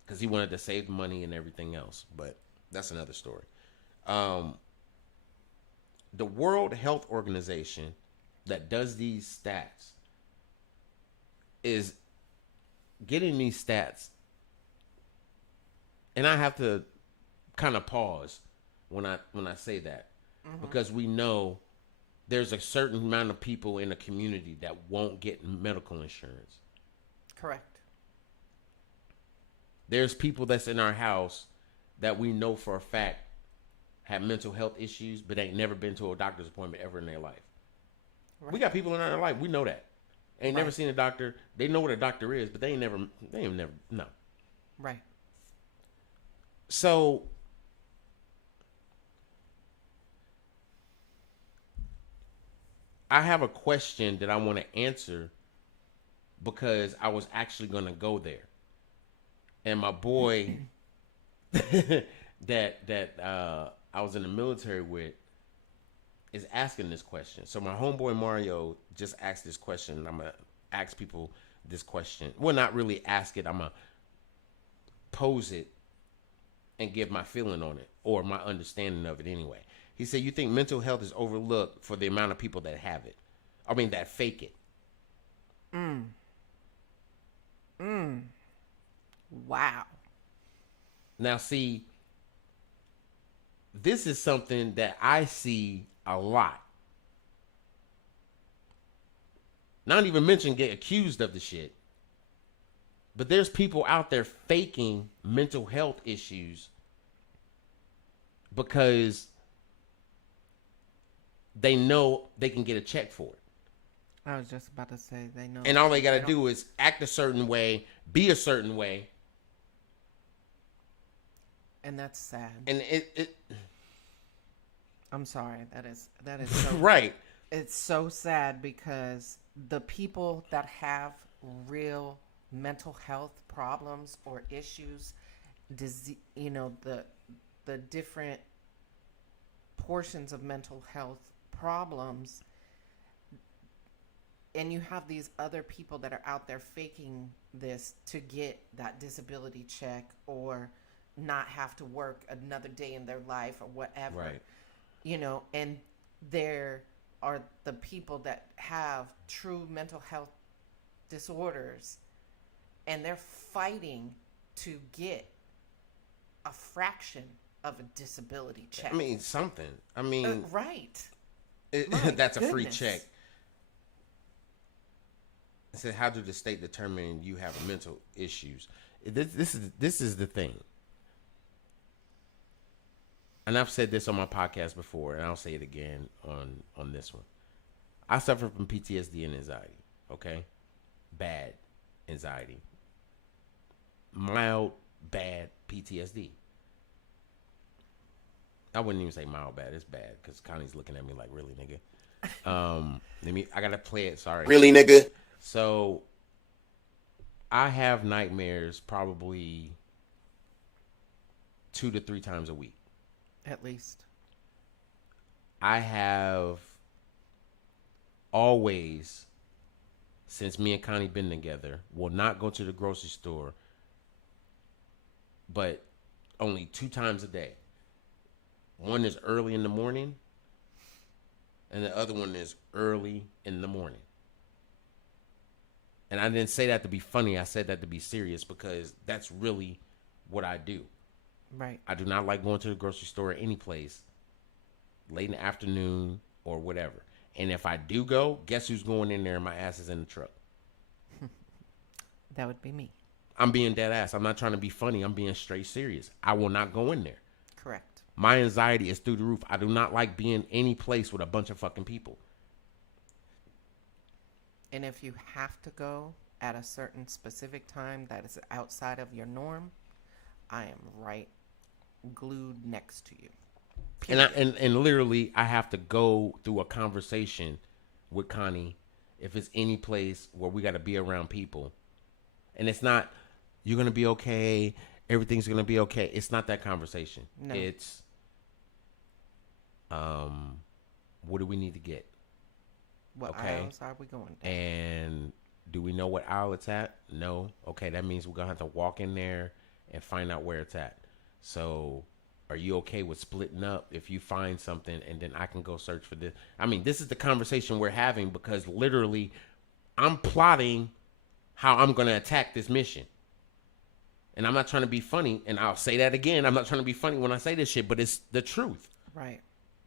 because he wanted to save money and everything else. But that's another story. The World Health Organization that does these stats is getting these stats, and I have to kind of pause when I say that, because we know there's a certain amount of people in the community that won't get medical insurance. Correct. There's people that's in our house that we know for a fact have mental health issues, but ain't never been to a doctor's appointment ever in their life. We got people in our life, we know that. Ain't never Right. seen a doctor. They know what a doctor is, but they ain't never no. Right. So I have a question that I want to answer because I was actually going to go there. And my boy that I was in the military with is asking this question. So my homeboy Mario just asked this question. And I'm going to ask people this question. Well, not really ask it. I'm going to pose it and give my feeling on it or my understanding of it anyway. He said, you think mental health is overlooked for the amount of people that have it? I mean, that fake it. Wow. Now, see, this is something that I see a lot. Not even mention get accused of the shit. But there's people out there faking mental health issues because they know they can get a check for it. I was just about to say they know. And all they got to don't- do is act a certain way, be a certain way. And that's sad. And it I'm sorry. That is so right. It's so sad because the people that have real mental health problems or issues, the different portions of mental health problems, and you have these other people that are out there faking this to get that disability check or not have to work another day in their life or whatever. Right. And there are the people that have true mental health disorders and they're fighting to get a fraction of a disability check. I mean, something. I mean, Right. My that's a free goodness. check. It said, how do the state determine you have mental issues? This is the thing. And I've said this on my podcast before, and I'll say it again on this one. I suffer from PTSD and anxiety, okay? bad anxiety. Mild bad PTSD. I wouldn't even say mild bad. It's bad because Connie's looking at me like, really, nigga. I gotta play it. Sorry. Really, nigga? So I have nightmares probably 2 to 3 times a week. At least. I have always, since me and Connie been together, will not go to the grocery store, but only 2 times a day. One is early in the morning, and the other one is early in the morning. And I didn't say that to be funny. I said that to be serious because that's really what I do. Right. I do not like going to the grocery store or any place late in the afternoon or whatever. And if I do go, guess who's going in there and my ass is in the truck? That would be me. I'm being dead ass. I'm not trying to be funny. I'm being straight serious. I will not go in there. Correct. My anxiety is through the roof. I do not like being any place with a bunch of fucking people. And if you have to go at a certain specific time that is outside of your norm, I am right glued next to you. And literally, I have to go through a conversation with Connie if it's any place where we got to be around people. And it's not, you're going to be okay, everything's going to be okay. It's not that conversation. No. It's, what do we need to get? What aisles are we going down? And do we know what aisle it's at? No. Okay, that means we're going to have to walk in there and find out where it's at. So are you okay with splitting up if you find something and then I can go search for this? I mean, this is the conversation we're having because literally I'm plotting how I'm going to attack this mission. And I'm not trying to be funny, and I'll say that again. I'm not trying to be funny when I say this shit, but it's the truth. Right.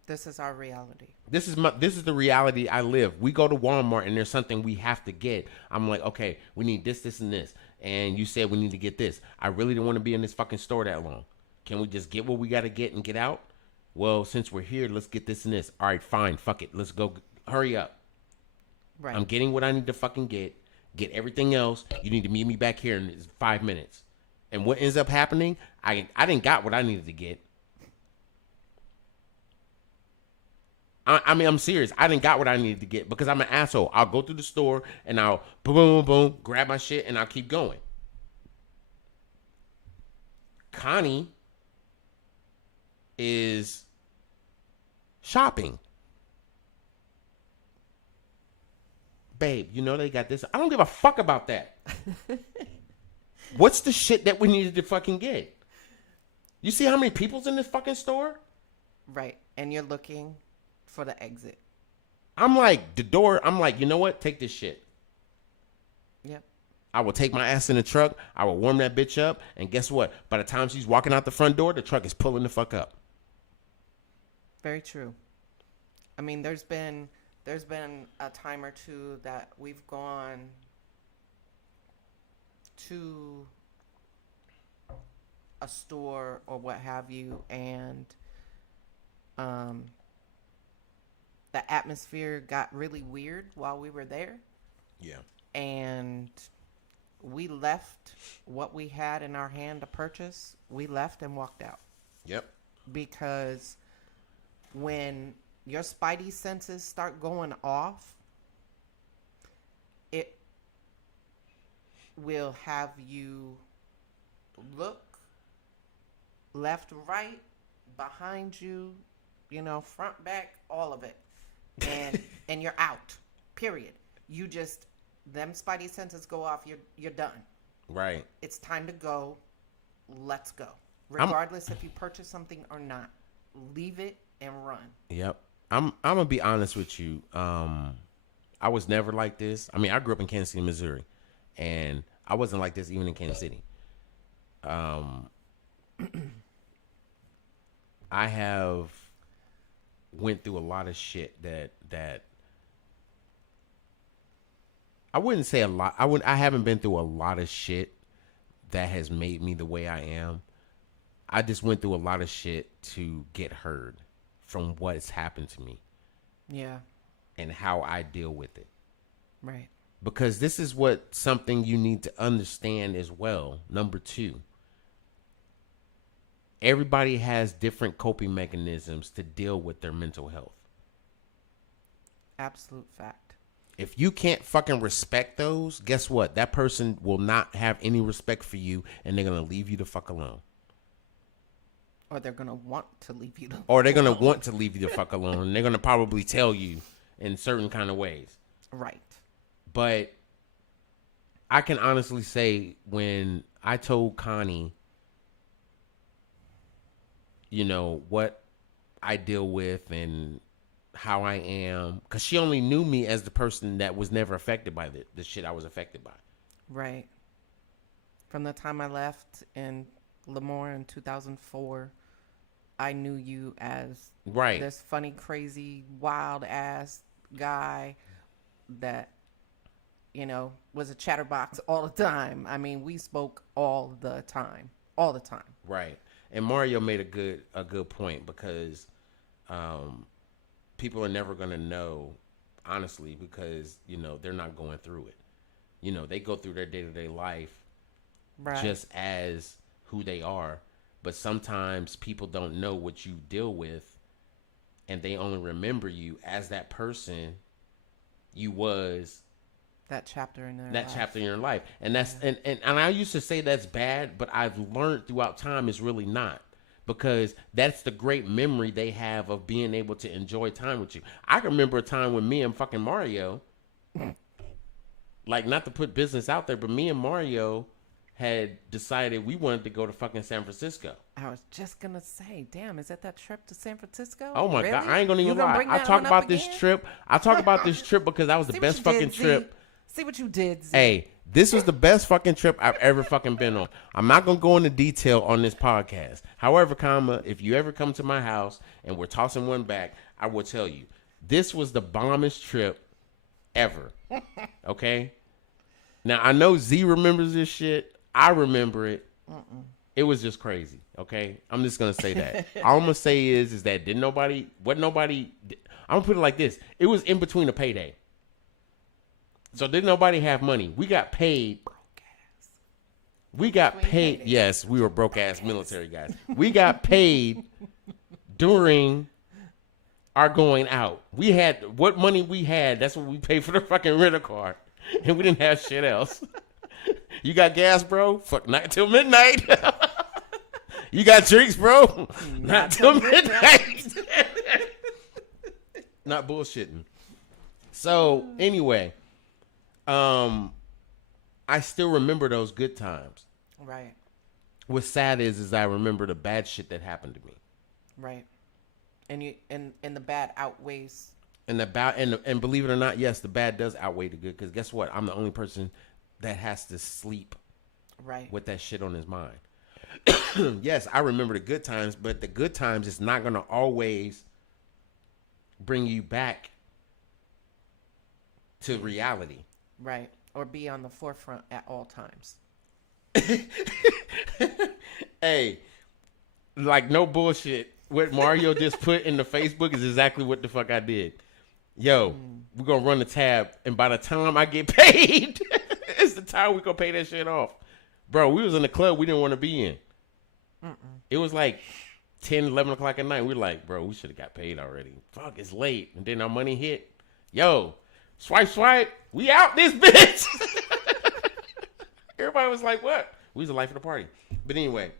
This is our reality. This is the reality I live. We go to Walmart and there's something we have to get. I'm like, okay, we need this, this, and this. And you said we need to get this. I really don't want to be in this fucking store that long. Can we just get what we got to get and get out? Well, since we're here, let's get this and this. All right, fine. Fuck it. Let's go. Hurry up. Right. I'm getting what I need to fucking get. Get everything else. You need to meet me back here in 5 minutes. And what ends up happening, I didn't got what I needed to get. I mean, I'm serious. I didn't got what I needed to get because I'm an asshole. I'll go through the store and I'll boom, boom, boom, grab my shit and I'll keep going. Connie is shopping. Babe, you know they got this. I don't give a fuck about that. What's the shit that we needed to fucking get? You see how many people's in this fucking store? Right. And you're looking for the exit. I'm like, the door, I'm like, you know what? Take this shit. Yep. I will take my ass in the truck. I will warm that bitch up. And guess what? By the time she's walking out the front door, the truck is pulling the fuck up. Very true. I mean, there's been a time or two that we've gone to a store or what have you, and the atmosphere got really weird while we were there. Yeah. And we left what we had in our hand to purchase. We left and walked out. Yep. Because when your spidey senses start going off, it will have you look left, right, behind you, front, back, all of it. And you're out. Period. You just, them spidey senses go off, you're done. Right. It's time to go. Let's go. Regardless if you purchase something or not. Leave it and run. Yep. I'm gonna be honest with you. I was never like this. I mean, I grew up in Kansas City, Missouri, and I wasn't like this even in Kansas City. I have went through a lot of shit that I wouldn't say a lot. I haven't been through a lot of shit that has made me the way I am. I just went through a lot of shit to get heard from what has happened to me. Yeah. And how I deal with it. Right. Because this is what something you need to understand as well. Number 2, everybody has different coping mechanisms to deal with their mental health. Absolute fact. If you can't fucking respect those, guess what? That person will not have any respect for you, and they're going to leave you the fuck alone. Or they're going to want to leave you the Or they're going to want to leave you the fuck alone, and they're going to probably tell you in certain kind of ways. Right. But I can honestly say when I told Connie, you know, what I deal with and how I am, because she only knew me as the person that was never affected by the shit I was affected by. Right. From the time I left in Lemoore in 2004, I knew you as this funny, crazy, wild ass guy that, you know, was a chatterbox all the time. I mean, we spoke all the time. Right. And Mario made a good point, because people are never going to know, honestly, because, you know, they're not going through it. You know, they go through their day-to-day life just as who they are. But sometimes people don't know what you deal with, and they only remember you as that person you was. That chapter in their life. Chapter in your life. And that's and I used to say that's bad, but I've learned throughout time it's really not. Because that's the great memory they have of being able to enjoy time with you. I can remember a time when me and fucking Mario, like, not to put business out there, but me and Mario had decided we wanted to go to fucking San Francisco. I was just going to say, damn, is that trip to San Francisco? Oh my really? God, I ain't going to even lie. I talk about this trip. I talk about this trip because that was the best fucking trip. See what you did, Z. Hey, this was the best fucking trip I've ever fucking been on. I'm not going to go into detail on this podcast. However, if you ever come to my house and we're tossing one back, I will tell you, this was the bombest trip ever. Okay? Now, I know Z remembers this shit. I remember it. It was just crazy. Okay? I'm just going to say that. All I'm going to say is that I'm going to put it like this. It was in between a payday. So didn't nobody have money. We got paid. Yes, we were broke ass military guys. We got paid during our going out. We had what money we had. That's what we paid for the fucking rental car, and we didn't have shit else. You got gas, bro? Fuck, not till midnight. You got drinks, bro? Not till midnight. Not bullshitting. So anyway. I still remember those good times. Right. What's sad is I remember the bad shit that happened to me. Right. And the bad outweighs. And believe it or not, yes, the bad does outweigh the good. Because guess what? I'm the only person that has to sleep with that shit on his mind. Yes, I remember the good times, but the good times is not going to always bring you back to reality. Right. Or be on the forefront at all times. Hey, like, no bullshit. What Mario just put in the Facebook is exactly what the fuck I did. Yo, we're going to run the tab, and by the time I get paid, it's the time we're going to pay that shit off. Bro, we was in the club we didn't want to be in. It was like 10, 11 o'clock at night. We were like, bro, we should have got paid already. Fuck, it's late. And then our money hit. Yo, swipe, we out this bitch. Everybody was like, what? We was the life of the party. But anyway,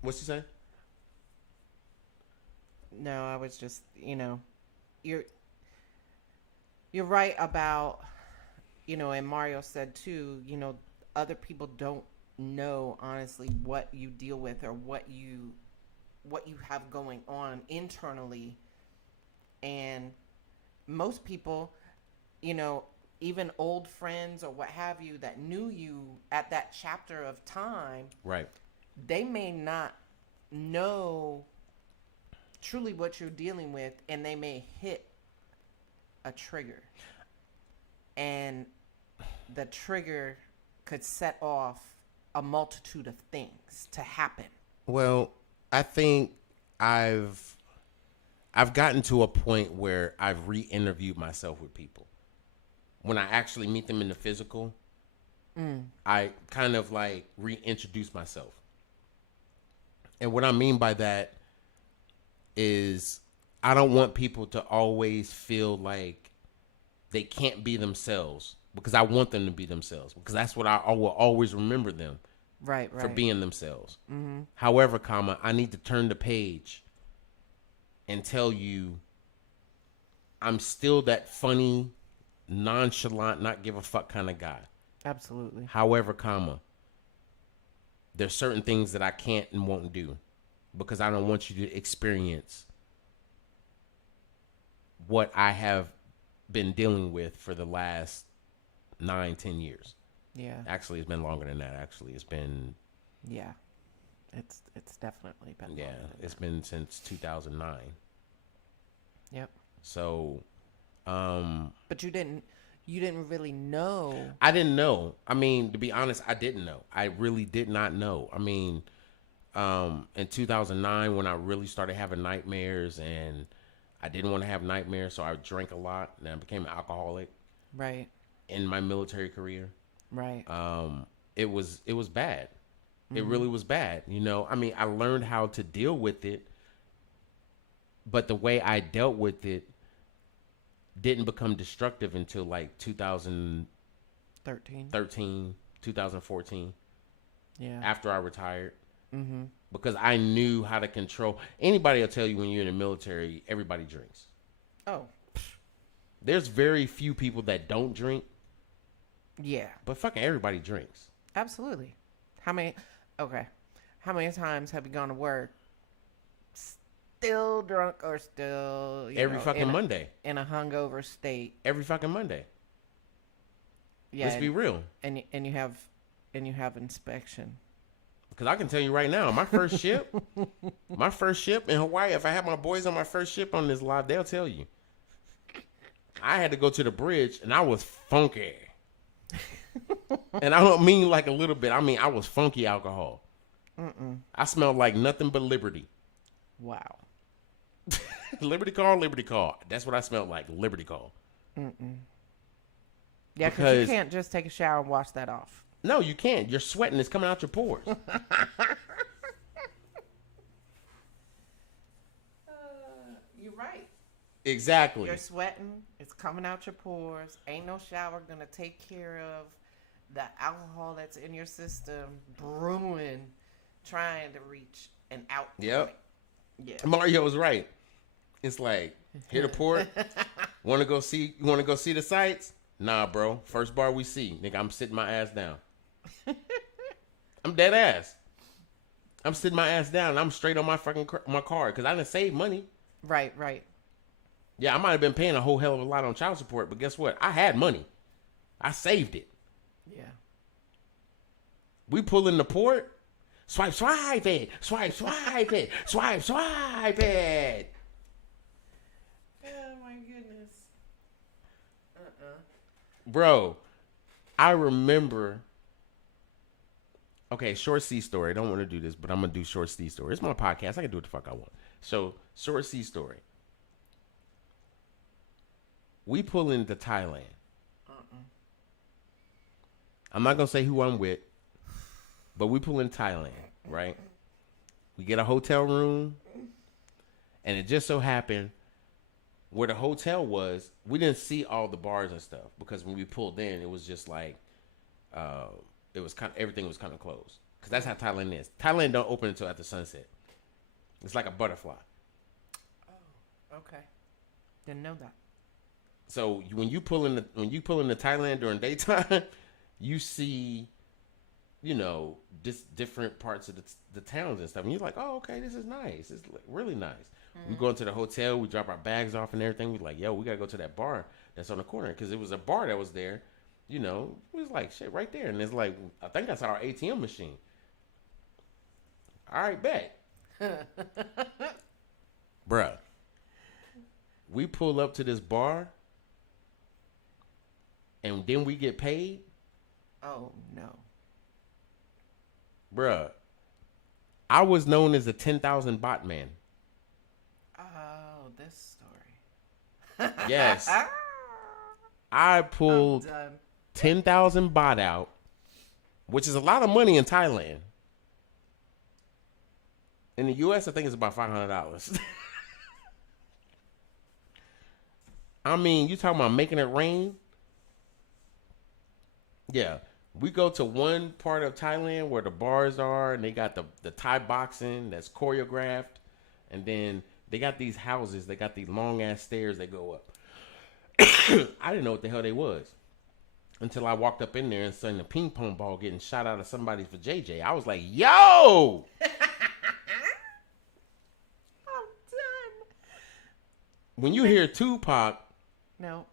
what's you saying? No, I was just, you're right about, and Mario said too, other people don't know honestly what you deal with or what you have going on internally. And most people, even old friends or what have you that knew you at that chapter of time, right? They may not know truly what you're dealing with, and they may hit a trigger, and the trigger could set off a multitude of things to happen. Well, I think I've gotten to a point where I've re-interviewed myself with people. when I actually meet them in the physical, I kind of like reintroduce myself. And what I mean by that is I don't want people to always feel like they can't be themselves, because I want them to be themselves, because that's what I will always remember them for being themselves. However, I need to turn the page and tell you I'm still that funny, nonchalant, not give a fuck kind of guy. Absolutely. However, there's certain things that I can't and won't do, because I don't want you to experience what I have been dealing with for the last 9-10 years. Yeah. Actually, it's been longer than that. Actually, it's been. Yeah. It's definitely been. Yeah, it's been since 2009. Yep. So, but you didn't really know. I didn't know. I mean, to be honest, I didn't know. I really did not know. I mean, in 2009, when I really started having nightmares, and I didn't want to have nightmares, so I drank a lot, and I became an alcoholic. Right. In my military career. Right. It was bad. It really was bad. You know, I mean, I learned how to deal with it, but the way I dealt with it didn't become destructive until like 2013, 2014. Yeah. After I retired. Because I knew how to control. Anybody will tell you when you're in the military, everybody drinks. Oh. There's very few people that don't drink. Yeah. But fucking everybody drinks. Absolutely. How many times have you gone to work still drunk or still every fucking Monday in a hungover state? Every fucking Monday. Yeah. Let's be real. And you have inspection. Because I can tell you right now, my first ship in Hawaii, if I had my boys on my first ship on this live, they'll tell you. I had to go to the bridge, and I was funky. And I don't mean like a little bit. I mean, I was funky alcohol. I smelled like nothing but Liberty. Wow. Liberty Call. That's what I smelled like, Liberty Call. Yeah, because you can't just take a shower and wash that off. No, you can't. You're sweating. It's coming out your pores. You're right. Exactly. You're sweating. It's coming out your pores. Ain't no shower going to take care of the alcohol that's in your system brewing, trying to reach an out. Yep. Yeah. Mario was right. It's like, hit the port. Want to go see the sights? Nah, bro. First bar we see. Nigga, I'm sitting my ass down. I'm dead ass. I'm sitting my ass down. And I'm straight on my fucking my card because I didn't save money. Right. Yeah, I might have been paying a whole hell of a lot on child support, but guess what? I had money. I saved it. Yeah. We pull in the port. Swipe it. Swipe it. Swipe it. Oh my goodness. Bro, I remember. Okay, short C story. I don't want to do this, but I'm gonna do short C story. It's my podcast. I can do what the fuck I want. So, short C story. We pull into Thailand. I'm not gonna say who I'm with, but we pull in Thailand, right? We get a hotel room, and it just so happened where the hotel was, we didn't see all the bars and stuff because when we pulled in, it was just like, it was everything was kind of closed because that's how Thailand is. Thailand don't open until after sunset. It's like a butterfly. Oh, okay. Didn't know that. So when you pull into Thailand during daytime, you see, just different parts of the towns and stuff, and you're like, oh, okay, this is nice. It's really nice. We go into the hotel, we drop our bags off and everything. We're like, yo, we gotta go to that bar that's on the corner because it was a bar that was there. It was like shit right there, and it's like I think that's our ATM machine. All right, bet, bruh. We pull up to this bar, and then we get paid. Oh no, bruh. I was known as the 10,000 baht man. Oh, this story. Yes. I pulled done. 10,000 baht out, which is a lot of money in Thailand. In the U.S., I think it's about $500. I mean, you talking about making it rain? Yeah. We go to one part of Thailand where the bars are, and they got the Thai boxing that's choreographed. And then they got these houses. They got these long-ass stairs that go up. I didn't know what the hell they was until I walked up in there and seen the ping pong ball getting shot out of somebody for JJ. I was like, yo! I'm done. When you hear Tupac, No.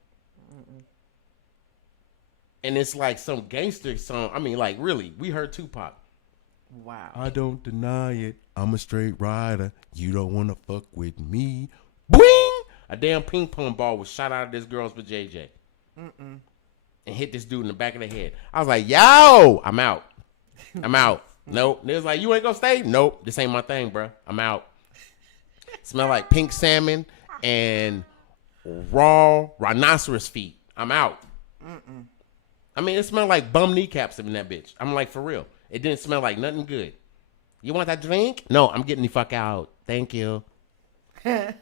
and it's like some gangster song. I mean, like, really, we heard Tupac. Wow. I don't deny it. I'm a straight rider. You don't want to fuck with me. Boing! A damn ping pong ball was shot out of this girl's for JJ. And hit this dude in the back of the head. I was like, yo, I'm out. I'm out. Nope. They was like, you ain't gonna stay? Nope. This ain't my thing, bro. I'm out. Smell like pink salmon and raw rhinoceros feet. I'm out. I mean, it smelled like bum kneecaps in that bitch. I'm like, for real. It didn't smell like nothing good. You want that drink? No, I'm getting the fuck out. Thank you. Have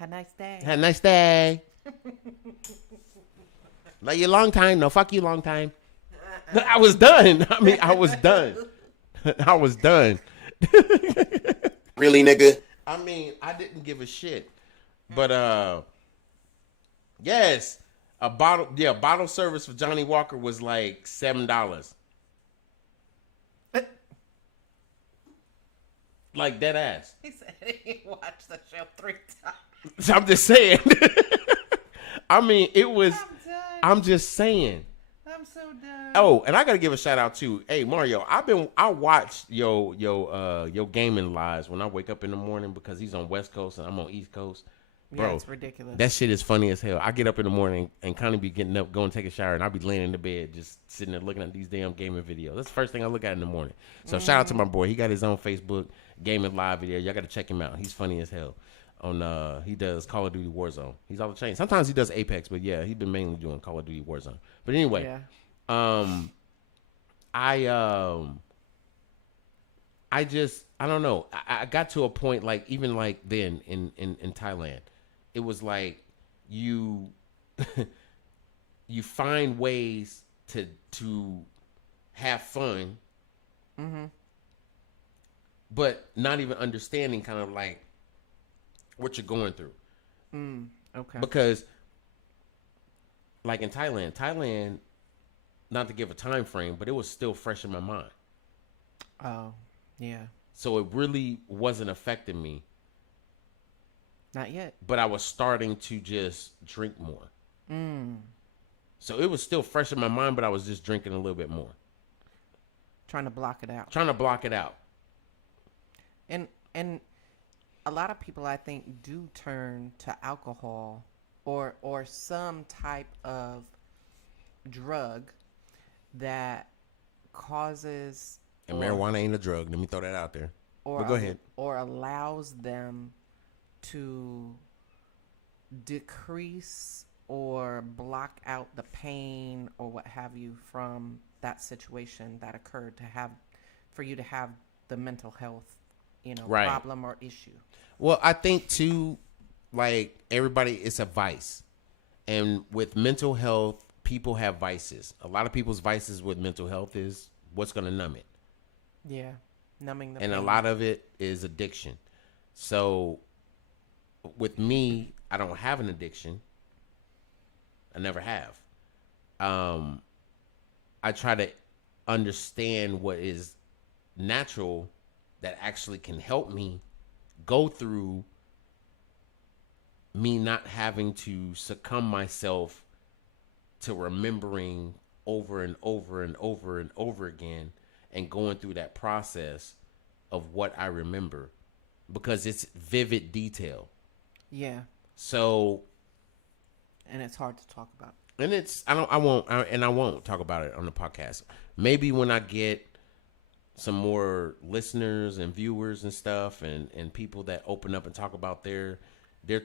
a nice day. Have a nice day. Love you long time. No, fuck you long time. I was done. I mean, I was done. I was done. Really, nigga? I mean, I didn't give a shit. But, yes. Bottle service for Johnny Walker was like $7. Like dead ass. He said he watched the show 3 times. I'm just saying. I mean, it was. I'm done. I'm just saying. I'm so done. Oh, and I gotta give a shout out to, hey Mario. I watched your gaming lives when I wake up in the morning because he's on West Coast and I'm on East Coast. Bro, yeah, it's ridiculous. that shit is funny as hell. I get up in the morning and Connie be getting up, going to take a shower, and I be laying in the bed just sitting there looking at these damn gaming videos. That's the first thing I look at in the morning. So shout out to my boy. He got his own Facebook gaming live video. Y'all got to check him out. He's funny as hell. He does Call of Duty Warzone. He's all the chain. Sometimes he does Apex, but yeah, he's been mainly doing Call of Duty Warzone. But anyway, yeah. I don't know. I got to a point like even like then in Thailand, it was like you find ways to have fun, but not even understanding kind of like what you're going through. Okay. Because like in Thailand, not to give a time frame, but it was still fresh in my mind. Oh, yeah. So it really wasn't affecting me. Not yet. But I was starting to just drink more. So it was still fresh in my mind, but I was just drinking a little bit more. Trying to block it out. Trying to block it out. And a lot of people, I think, do turn to alcohol or some type of drug that causes... And marijuana ain't a drug. Let me throw that out there. But go ahead. Or allows them to decrease or block out the pain or what have you from that situation that occurred for you to have the mental health, right. problem or issue. Well, I think too, like everybody, it's a vice. And with mental health, people have vices. A lot of people's vices with mental health is what's going to numb it. Yeah, numbing the pain. And a pain. lot of it is addiction. So with me, I don't have an addiction. I never have. I try to understand what is natural that actually can help me go through me not having to succumb myself to remembering over and over and over and over again and going through that process of what I remember because it's vivid detail. Yeah. So. And it's hard to talk about. And I won't talk about it on the podcast. Maybe when I get some more listeners and viewers and stuff and people that open up and talk about their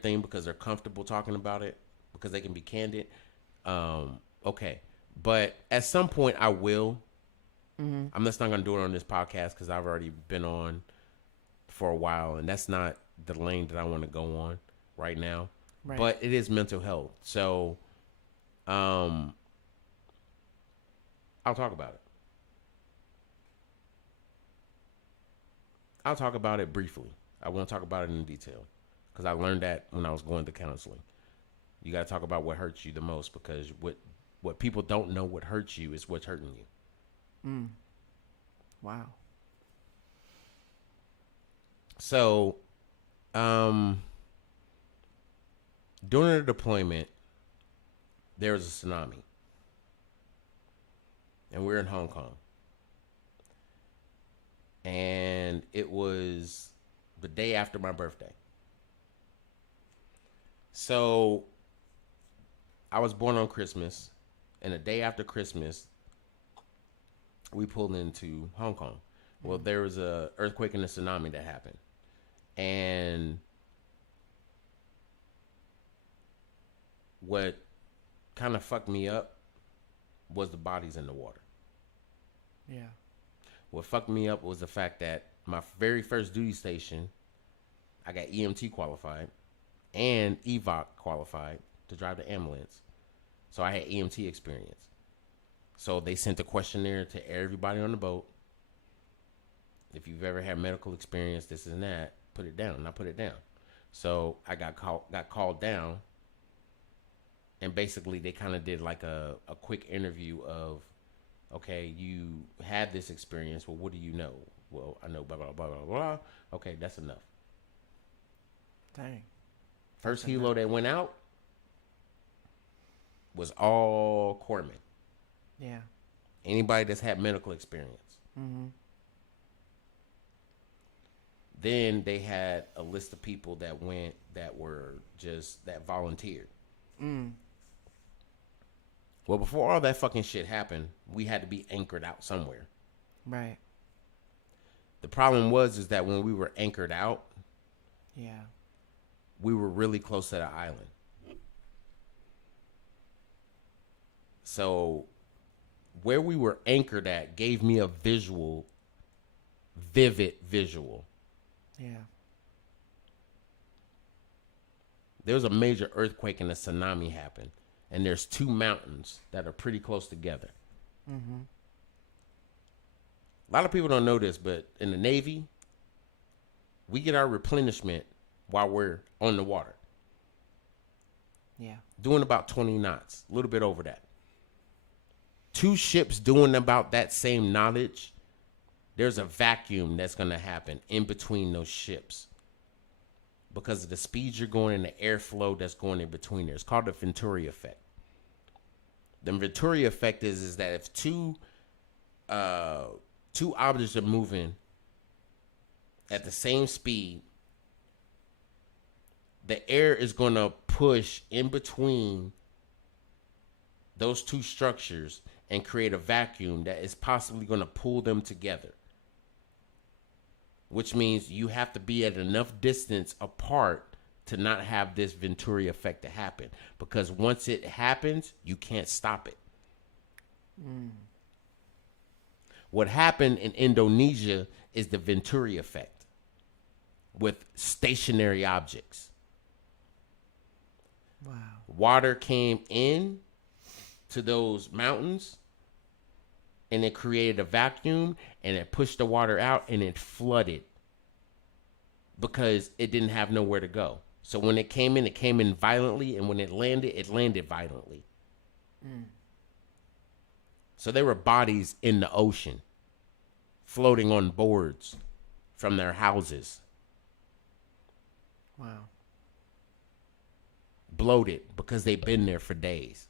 thing because they're comfortable talking about it because they can be candid. Okay. But at some point I will. I'm just not going to do it on this podcast because I've already been on for a while, and that's not the lane that I want to go on right now. Right. But it is mental health. So I'll talk about it. I'll talk about it briefly. I won't talk about it in detail because I learned that when I was going to counseling. You got to talk about what hurts you the most, because what people don't know what hurts you is what's hurting you. Wow. So, during the deployment, there was a tsunami. And we're in Hong Kong. And it was the day after my birthday. So, I was born on Christmas. And the day after Christmas, we pulled into Hong Kong. Well, there was a earthquake and a tsunami that happened. And what kind of fucked me up was the bodies in the water. Yeah. What fucked me up was the fact that my very first duty station, I got EMT qualified and EVOC qualified to drive the ambulance. So I had EMT experience. So they sent a questionnaire to everybody on the boat. If you've ever had medical experience, this and that, put it down. And I put it down. So I got called down. And basically they kind of did like a quick interview of, okay, you had this experience. Well, what do you know? Well, I know blah, blah, blah, blah, blah. Okay, that's enough. Dang. First helo that went out was all corpsmen. Yeah. Anybody that's had medical experience. Then they had a list of people that went that volunteered. Well, before all that fucking shit happened, we had to be anchored out somewhere. Right. The problem is that when we were anchored out, Yeah. we were really close to the island. So where we were anchored at gave me a vivid visual. Yeah. There was a major earthquake and a tsunami happened. And there's two mountains that are pretty close together. A lot of people don't know this, but in the Navy, we get our replenishment while we're on the water. Yeah. Doing about 20 knots, a little bit over that. Two ships doing about that same knowledge, there's a vacuum that's going to happen in between those ships because of the speed you're going and the airflow that's going in between there. It's called the Venturi effect. The Venturi effect is that if two objects are moving at the same speed, the air is going to push in between those two structures and create a vacuum that is possibly going to pull them together. Which means you have to be at enough distance apart to not have this Venturi effect to happen. Because once it happens, you can't stop it. What happened in Indonesia is the Venturi effect with stationary objects. Wow. Water came in to those mountains and it created a vacuum and it pushed the water out and it flooded because it didn't have nowhere to go. So when it came in violently, and when it landed violently. So there were bodies in the ocean floating on boards from their houses. Wow. Bloated because they've been there for days.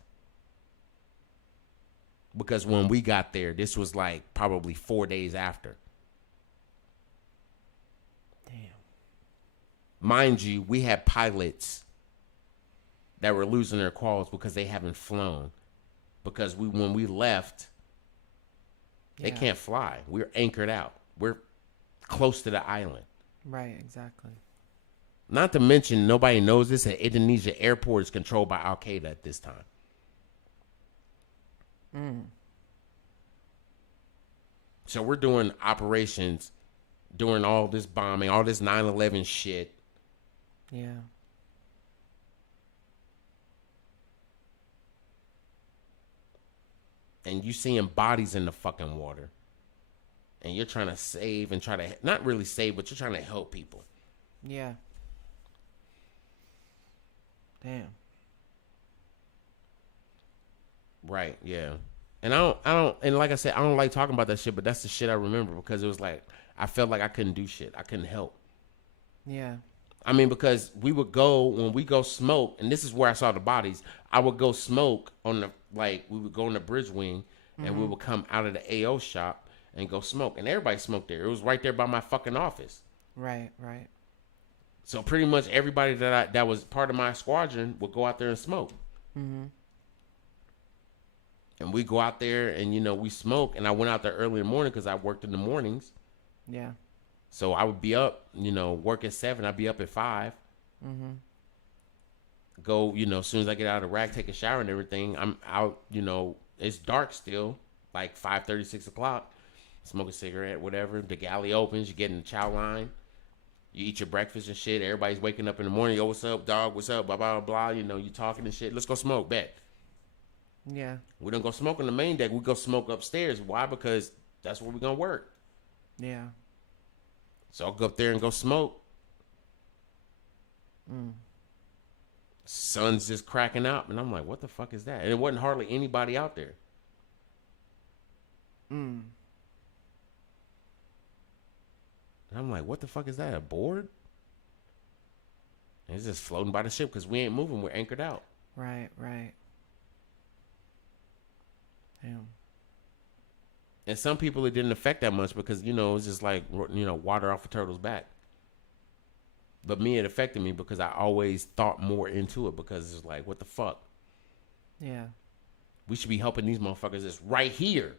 Because when we got there, this was like probably 4 days after. Damn. Mind you, we had pilots that were losing their quals because they haven't flown. Because when we left, they can't fly. We're anchored out. We're close to the island. Right, exactly. Not to mention, nobody knows this, that Indonesia airport is controlled by Al Qaeda at this time. So we're doing operations during all this bombing, all this 9/11 shit. Yeah. And you seeing bodies in the fucking water. And you're trying to save and try to, not really save, but you're trying to help people. Yeah. Damn. Right, yeah. And and like I said, I don't like talking about that shit, but that's the shit I remember because it was like, I felt like I couldn't do shit. I couldn't help. Yeah. I mean, because we would go, when we go smoke, and this is where I saw the bodies, I would go smoke on the, like, we would go in the bridge wing, and we would come out of the AO shop and go smoke. And everybody smoked there. It was right there by my fucking office. Right, right. So pretty much everybody that was part of my squadron would go out there and smoke. Mm-hmm. And we go out there and, you know, we smoke. And I went out there early in the morning because I worked in the mornings. Yeah. So I would be up, you know, work at 7. I'd be up at 5. Mm-hmm. Go, you know, as soon as I get out of the rack, take a shower and everything, I'm out, you know, it's dark still, like 5:30, 6 o'clock. Smoke a cigarette, whatever. The galley opens, you get in the chow line. You eat your breakfast and shit. Everybody's waking up in the morning. Yo, what's up, dog? What's up? Blah, blah, blah. You know, you talking and shit. Let's go smoke. Bet. Yeah. We don't go smoke on the main deck. We go smoke upstairs. Why? Because that's where we're going to work. Yeah. So I'll go up there and go smoke. Mm. Sun's just cracking out. And I'm like, what the fuck is that? And it wasn't hardly anybody out there. Mm. And I'm like, what the fuck is that? A board? And it's just floating by the ship because we ain't moving. We're anchored out. Right, right. Damn. And some people it didn't affect that much because, you know, it's just like, you know, water off a turtle's back. But me, it affected me because I always thought more into it because it's like, what the fuck? Yeah. We should be helping these motherfuckers that's right here.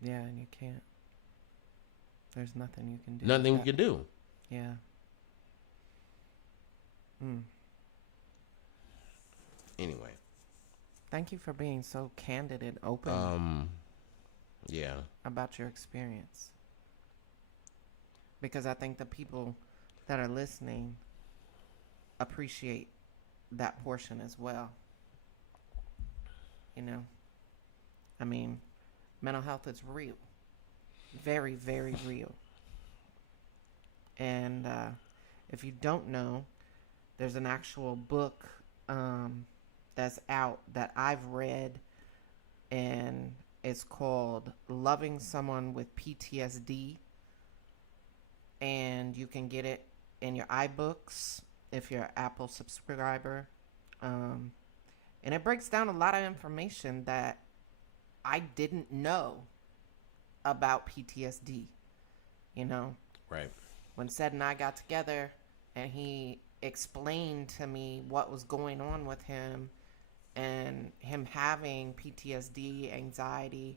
Yeah, and you can't. There's nothing you can do. Nothing we can do. Yeah. Mm. Anyway. Thank you for being so candid and open. Yeah. About your experience. Because I think the people that are listening appreciate that portion as well. You know? I mean, mental health is real. Very, very real. And if you don't know, there's an actual book that's out that I've read, and it's called Loving Someone with PTSD. And you can get it in your iBooks if you're an Apple subscriber. And it breaks down a lot of information that I didn't know about PTSD, you know? Right. When Ced and I got together and he explained to me what was going on with him and him having PTSD, anxiety,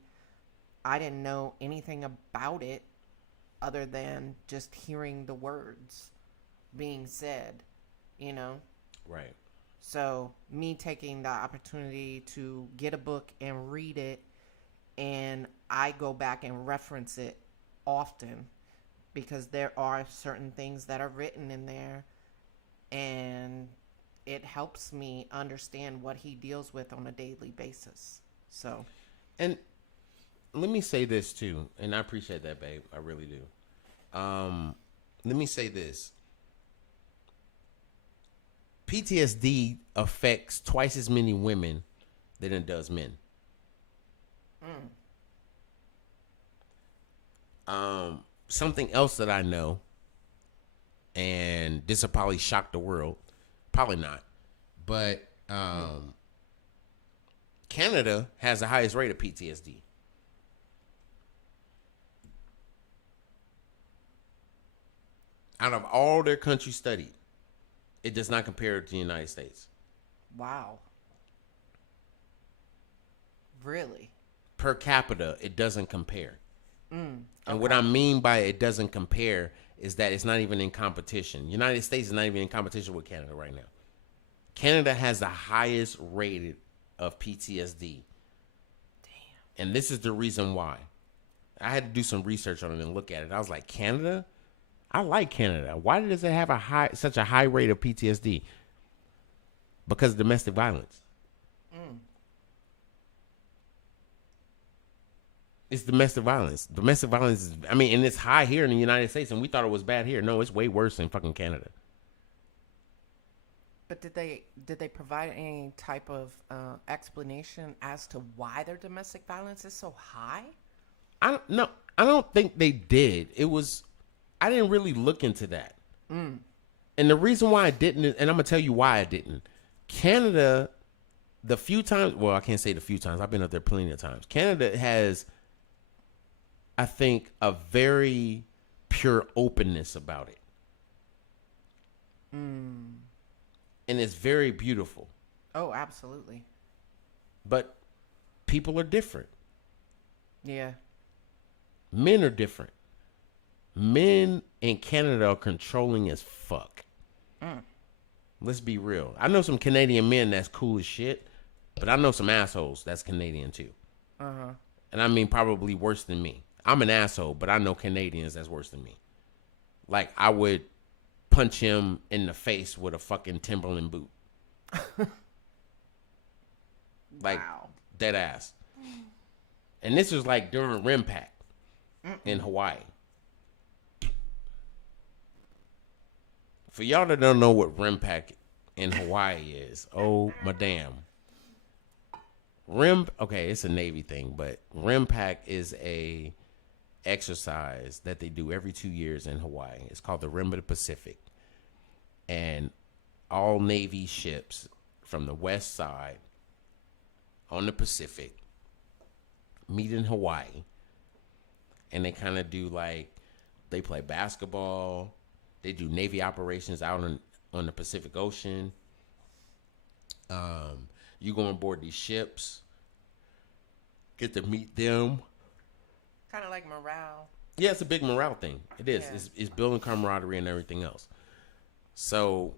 I didn't know anything about it other than just hearing the words being said, you know? Right. So me taking the opportunity to get a book and read it, and I go back and reference it often because there are certain things that are written in there, and it helps me understand what he deals with on a daily basis. So, and let me say this too, and I appreciate that, babe. I really do. Let me say this. PTSD affects twice as many women than it does men. Something else that I know, and this will probably shock the world, probably not, but Canada has the highest rate of PTSD. Out of all their countries studied, it does not compare to the United States. wow. Really? Per capita, it doesn't compare. Okay. And what I mean by it doesn't compare is that it's not even in competition. United States is not even in competition with Canada right now. Canada has the highest rated of PTSD And this is the reason why. I had to do some research on it and look at it. I was like, Canada? I like Canada. Why does it have such a high rate of PTSD? Because of domestic violence. It's domestic violence. Domestic violence is, and it's high here in the United States, and we thought it was bad here. No, it's way worse in fucking Canada. But did they provide any type of explanation as to why their domestic violence is so high? I don't think they did. I didn't really look into that. And the reason why I didn't, and I'm going to tell you why I didn't. Canada, the few times, well, I can't say the few times. I've been up there plenty of times. Canada has, I think, a very pure openness about it. And it's very beautiful. Oh, absolutely. But people are different. Yeah. Men are different. Men in Canada are controlling as fuck. Let's be real. I know some Canadian men that's cool as shit, but I know some assholes that's Canadian too. And I mean probably worse than me. I'm an asshole, but I know Canadians that's worse than me. Like, I would punch him in the face with a fucking Timberland boot. Like, wow. Dead ass. And this was like during RIMPAC in Hawaii. For y'all that don't know what RIMPAC in Hawaii is, oh my damn. Okay, it's a Navy thing, but RIMPAC is a exercise that they do every 2 years in Hawaii. It's called the Rim of the Pacific. And all Navy ships from the west side on the Pacific meet in Hawaii. And they kind of do they play basketball. They do Navy operations out on the Pacific Ocean. You go on board these ships, get to meet them. Kind of like morale. Yeah, it's a big morale thing. It is. Yeah. It's building camaraderie and everything else. So,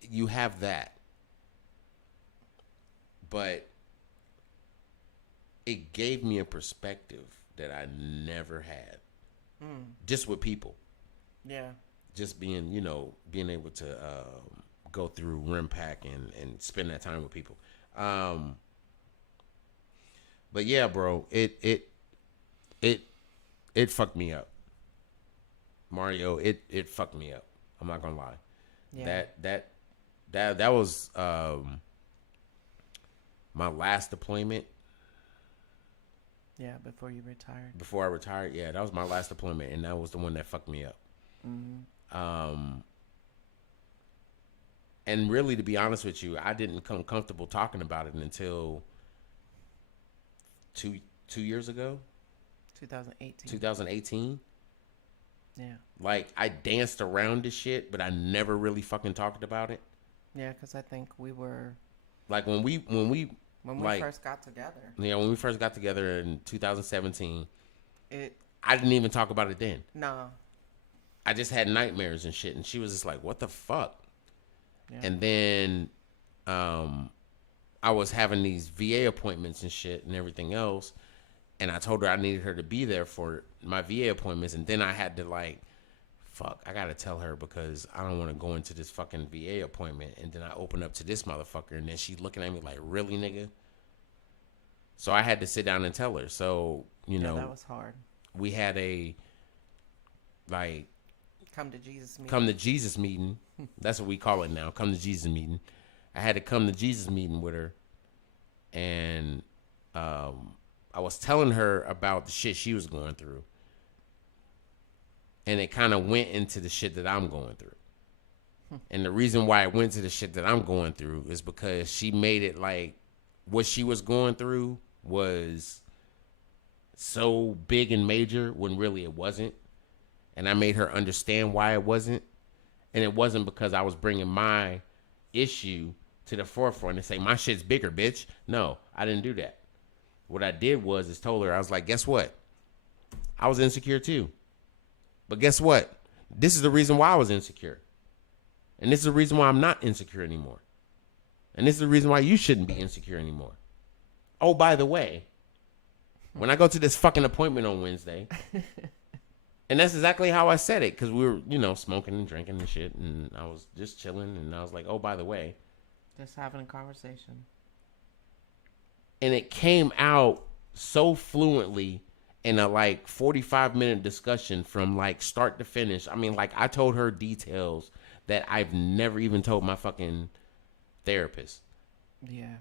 you have that. But it gave me a perspective that I never had. Just with people. Yeah. Just being able to go through RIMPAC and spend that time with people. But yeah, bro, it fucked me up. Mario, it fucked me up. I'm not gonna lie. Yeah. That was my last deployment. Yeah, before you retired. Before I retired, yeah, that was my last deployment, and that was the one that fucked me up. And really, to be honest with you, I didn't come comfortable talking about it until two years ago. 2018. 2018. Yeah. Like, I danced around this shit, but I never really fucking talked about it. Yeah, because I think we were... Like, when we first got together. Yeah, when we first got together in 2017, I didn't even talk about it then. No. I just had nightmares and shit, and she was just like, what the fuck? Yeah. And then I was having these VA appointments and shit and everything else, and I told her I needed her to be there for my VA appointments, and then I had to I gotta tell her because I don't want to go into this fucking VA appointment, and then I open up to this motherfucker, and then she's looking at me like, really, nigga? So I had to sit down and tell her. So, that was hard. We had a, come to Jesus meeting. Come to Jesus meeting. That's what we call it now. Come to Jesus meeting. I had to come to Jesus meeting with her, and I was telling her about the shit she was going through, and it kind of went into the shit that I'm going through. And the reason why it went to the shit that I'm going through is because she made it like what she was going through was so big and major when really it wasn't. And I made her understand why it wasn't. And it wasn't because I was bringing my issue to the forefront and say, my shit's bigger, bitch. No, I didn't do that. What I did was told her, I was like, guess what? I was insecure too. But guess what? This is the reason why I was insecure. And this is the reason why I'm not insecure anymore. And this is the reason why you shouldn't be insecure anymore. Oh, by the way, when I go to this fucking appointment on Wednesday, and that's exactly how I said it, because we were, smoking and drinking and shit, and I was just chilling, and I was like, oh, by the way. Just having a conversation. And it came out so fluently in a 45-minute discussion from start to finish. I mean, I told her details that I've never even told my fucking therapist. Yeah.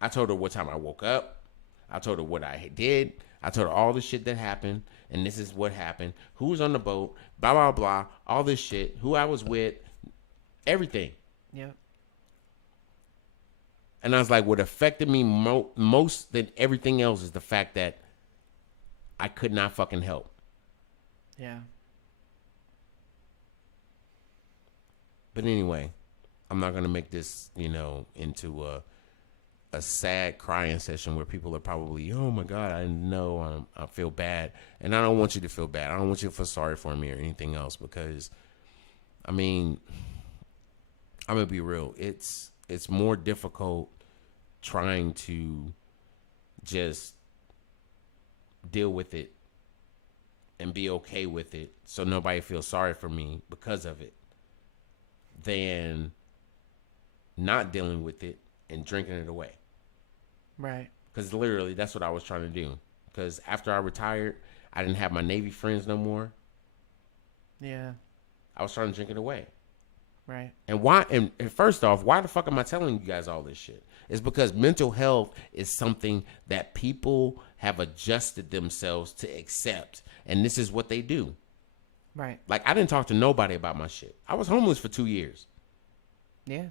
I told her what time I woke up. I told her what I did. I told her all the shit that happened, and this is what happened. Who was on the boat, blah, blah, blah, all this shit, who I was with, everything. Yep. And I was like, what affected me most than everything else is the fact that I could not fucking help. Yeah. But anyway, I'm not going to make this, into a sad crying session where people are probably, oh my God, I know, I feel bad. And I don't want you to feel bad. I don't want you to feel sorry for me or anything else, because, I mean, I'm going to be real. It's more difficult trying to just deal with it and be okay with it so nobody feels sorry for me because of it than not dealing with it and drinking it away. Right. Because literally that's what I was trying to do. Because after I retired, I didn't have my Navy friends no more. Yeah. I was trying to drink it away. Right. And why? And first off, why the fuck am I telling you guys all this shit? It's because mental health is something that people have adjusted themselves to accept, and this is what they do. Right. I didn't talk to nobody about my shit. I was homeless for 2 years. Yeah.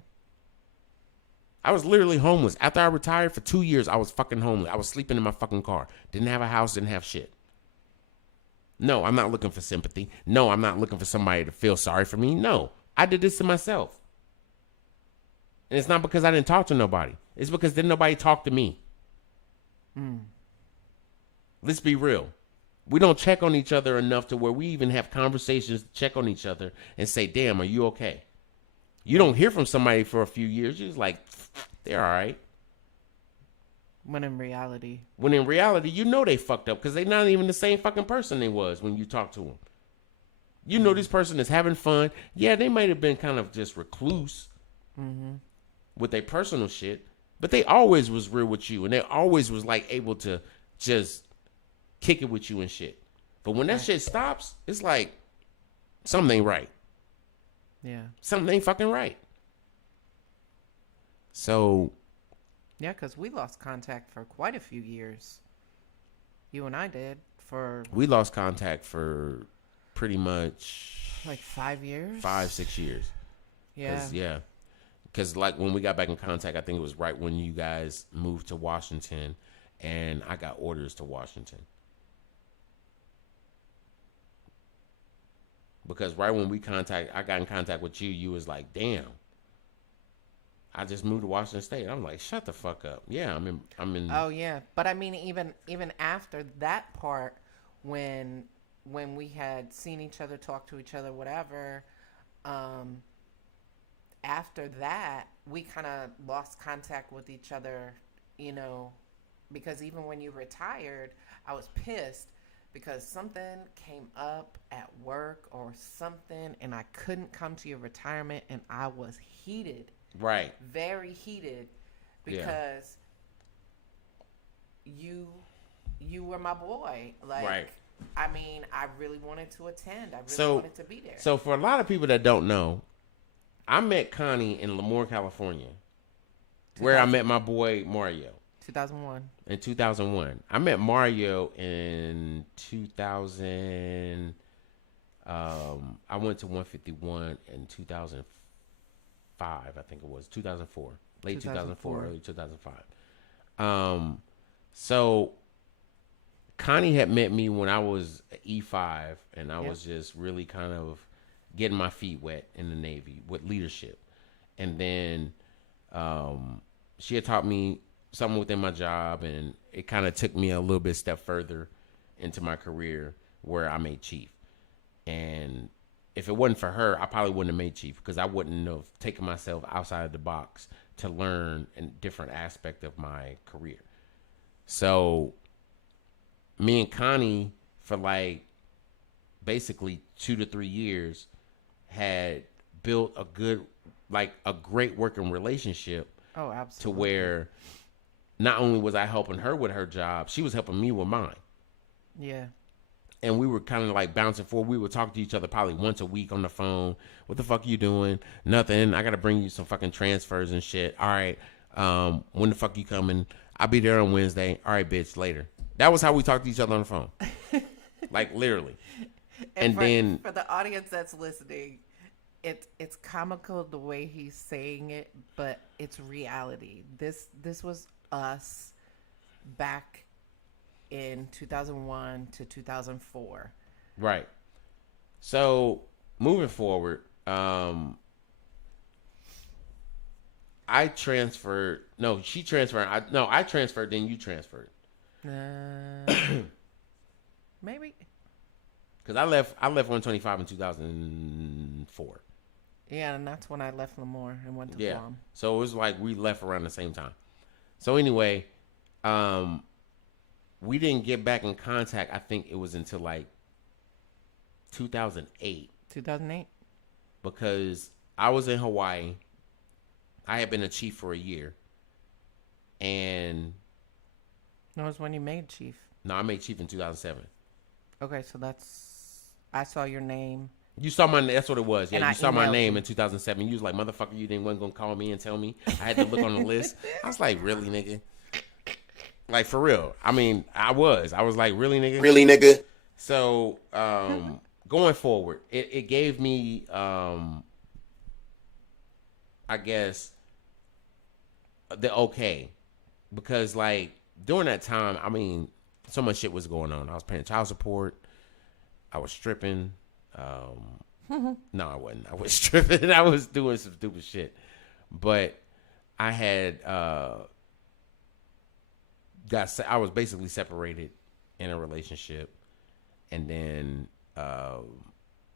I was literally homeless. After I retired for 2 years, I was fucking homeless. I was sleeping in my fucking car. Didn't have a house, didn't have shit. No, I'm not looking for sympathy. No, I'm not looking for somebody to feel sorry for me. No, I did this to myself. And it's not because I didn't talk to nobody. It's because then nobody talked to me. Let's be real. We don't check on each other enough to where we even have conversations to check on each other and say, damn, are you okay? You don't hear from somebody for a few years. You're just like, they're all right. When in reality, you know they fucked up because they're not even the same fucking person they was when you talk to them. You know this person is having fun. Yeah, they might have been kind of just recluse with their personal shit, but they always was real with you, and they always was able to just kick it with you and shit. But when that shit stops, it's like something ain't right. Yeah. Something ain't fucking right. So. Yeah, because we lost contact for quite a few years. You and I did for. We lost contact for pretty much 5 years? 5-6 years. Yeah. Because when we got back in contact, I think it was right when you guys moved to Washington and I got orders to Washington. Because right when I got in contact with you, you was like, damn, I just moved to Washington State. I'm like, shut the fuck up. Yeah, I'm in. Oh yeah. But I mean, even after that part, when we had seen each other, talked to each other, whatever, after that, we kind of lost contact with each other, because even when you retired, I was pissed because something came up at work or something, and I couldn't come to your retirement, and I was heated. Right. Very heated because you were my boy. Right. I mean, I really wanted to attend. I really wanted to be there. So for a lot of people that don't know, I met Connie in Lemoore, California, where I met my boy Mario. 2001. In 2001. I met Mario in 2000. I went to 151 in 2005, I think it was. 2004. Late 2004, early 2005. So Connie had met me when I was E5, and I was just really kind of getting my feet wet in the Navy with leadership. And then she had taught me something within my job, and it kind of took me a little bit step further into my career where I made chief. And if it wasn't for her, I probably wouldn't have made chief because I wouldn't have taken myself outside of the box to learn a different aspect of my career. So me and Connie for like basically 2 to 3 years had built a great working relationship. Oh, absolutely. To where not only was I helping her with her job, she was helping me with mine. Yeah. And we were kind of like bouncing forward. We would talk to each other probably once a week on the phone. What the fuck are you doing? Nothing. I got to bring you some fucking transfers and shit. All right. When the fuck you coming? I'll be there on Wednesday. All right, bitch, later. That was how we talked to each other on the phone. Like, literally. And then for the audience that's listening, it's comical the way he's saying it, but it's reality. This was us back in 2001 to 2004. Right. So moving forward, I transferred. No, she transferred. I transferred. Then you transferred. Maybe. Because I left 125 in 2004. Yeah, and that's when I left Lemoore and went to Guam. So it was like we left around the same time. So anyway, we didn't get back in contact. I think it was until like 2008. 2008? Because I was in Hawaii. I had been a chief for a year. And that was when you made chief. No, I made chief in 2007. Okay, so I saw your name. You saw my name. That's what it was. Yeah, and you saw my name in 2007. You was like, motherfucker, you wasn't going to call me and tell me. I had to look on the list. I was like, really, nigga? Like, for real. I mean, I was like, really, nigga? Really, nigga? So, going forward, it gave me, I guess, the okay. Because, like, during that time, I mean, so much shit was going on. I was paying child support. I was stripping. No, I wasn't. I was stripping. I was doing some stupid shit. But I had I was basically separated in a relationship, and then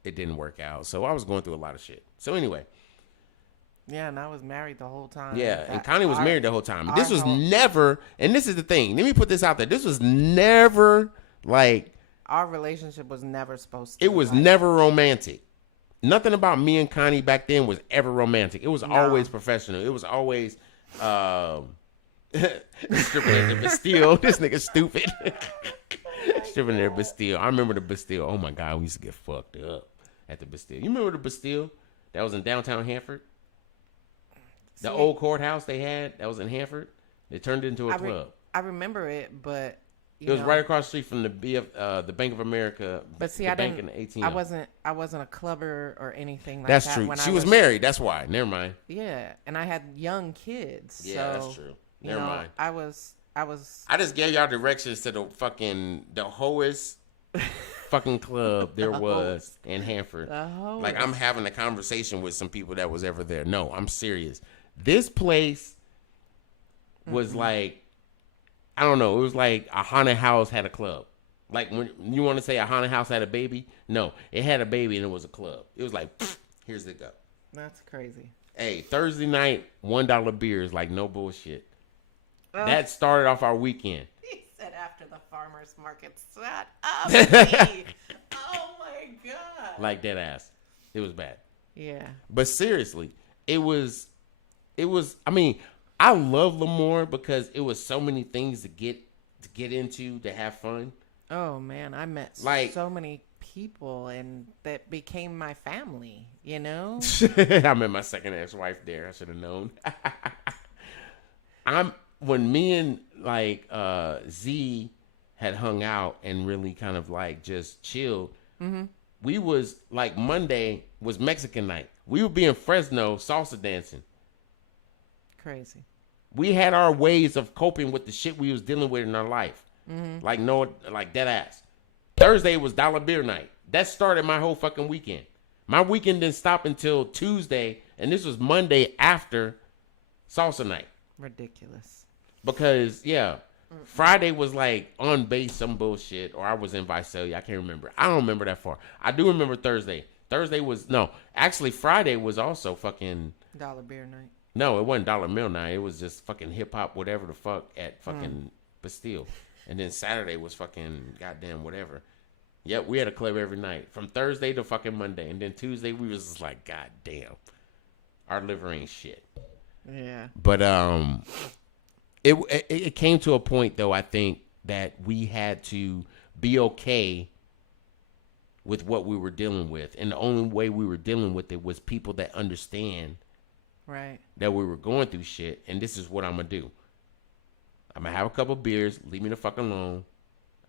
it didn't work out. So I was going through a lot of shit. So anyway. Yeah, and I was married the whole time. Yeah, and Connie was married the whole time. This was never, and this is the thing. Let me put this out there. This was never like. Our relationship was never supposed to. It was never romantic. Nothing about me and Connie back then was ever romantic. It was always professional. It was always stripping at the Bastille. This nigga stupid. Stripping at the Bastille. I remember the Bastille. Oh my God, we used to get fucked up at the Bastille. You remember the Bastille that was in downtown Hanford? The old courthouse they had that was in Hanford. They turned it into a club. I remember it, but it was right across the street from the Bank of America. But see, I wasn't a clubber or anything like that. That's true. When she was married. That's why. Never mind. Yeah, and I had young kids. Yeah, that's true. Never mind. I just gave y'all directions to the hoest fucking club there was in Hanford. Like I'm having a conversation with some people that was ever there. No, I'm serious. This place was like, I don't know. It was like a haunted house had a club. Like when you want to say a haunted house had a baby. No, it had a baby and it was a club. It was like, here's the go. That's crazy. Hey, Thursday night, $1 beers, like no bullshit. That started off our weekend. He said after the farmer's market. Shut up, me. Oh my God. Like dead ass. It was bad. Yeah. But seriously, it was, I mean, I love Lemoore because it was so many things to get into, to have fun. Oh man, I met so many people and that became my family, you know? I met my second ex-wife there. I should have known. When me and like Z had hung out and really kind of like just chilled, we was like Monday was Mexican night. We would be in Fresno salsa dancing. Crazy. We had our ways of coping with the shit we was dealing with in our life. Like dead ass. Thursday was dollar beer night. That started my whole fucking weekend. My weekend didn't stop until Tuesday, and this was Monday after salsa night. Ridiculous. Because, Friday was like on base, some bullshit, or I was in Visalia. I can't remember. I don't remember that far. I do remember Thursday. Friday was also fucking dollar beer night. No, it wasn't dollar meal night. It was just fucking hip hop, whatever the fuck, at fucking but still. And then Saturday was fucking goddamn whatever. Yep, we had a club every night from Thursday to fucking Monday, and then Tuesday we was just like, God damn, our liver ain't shit. Yeah. But it came to a point though. I think that we had to be okay with what we were dealing with, and the only way we were dealing with it was people that understand, right, that we were going through shit. And this is what I'm gonna do. I'm gonna have a couple beers. Leave me the fuck alone.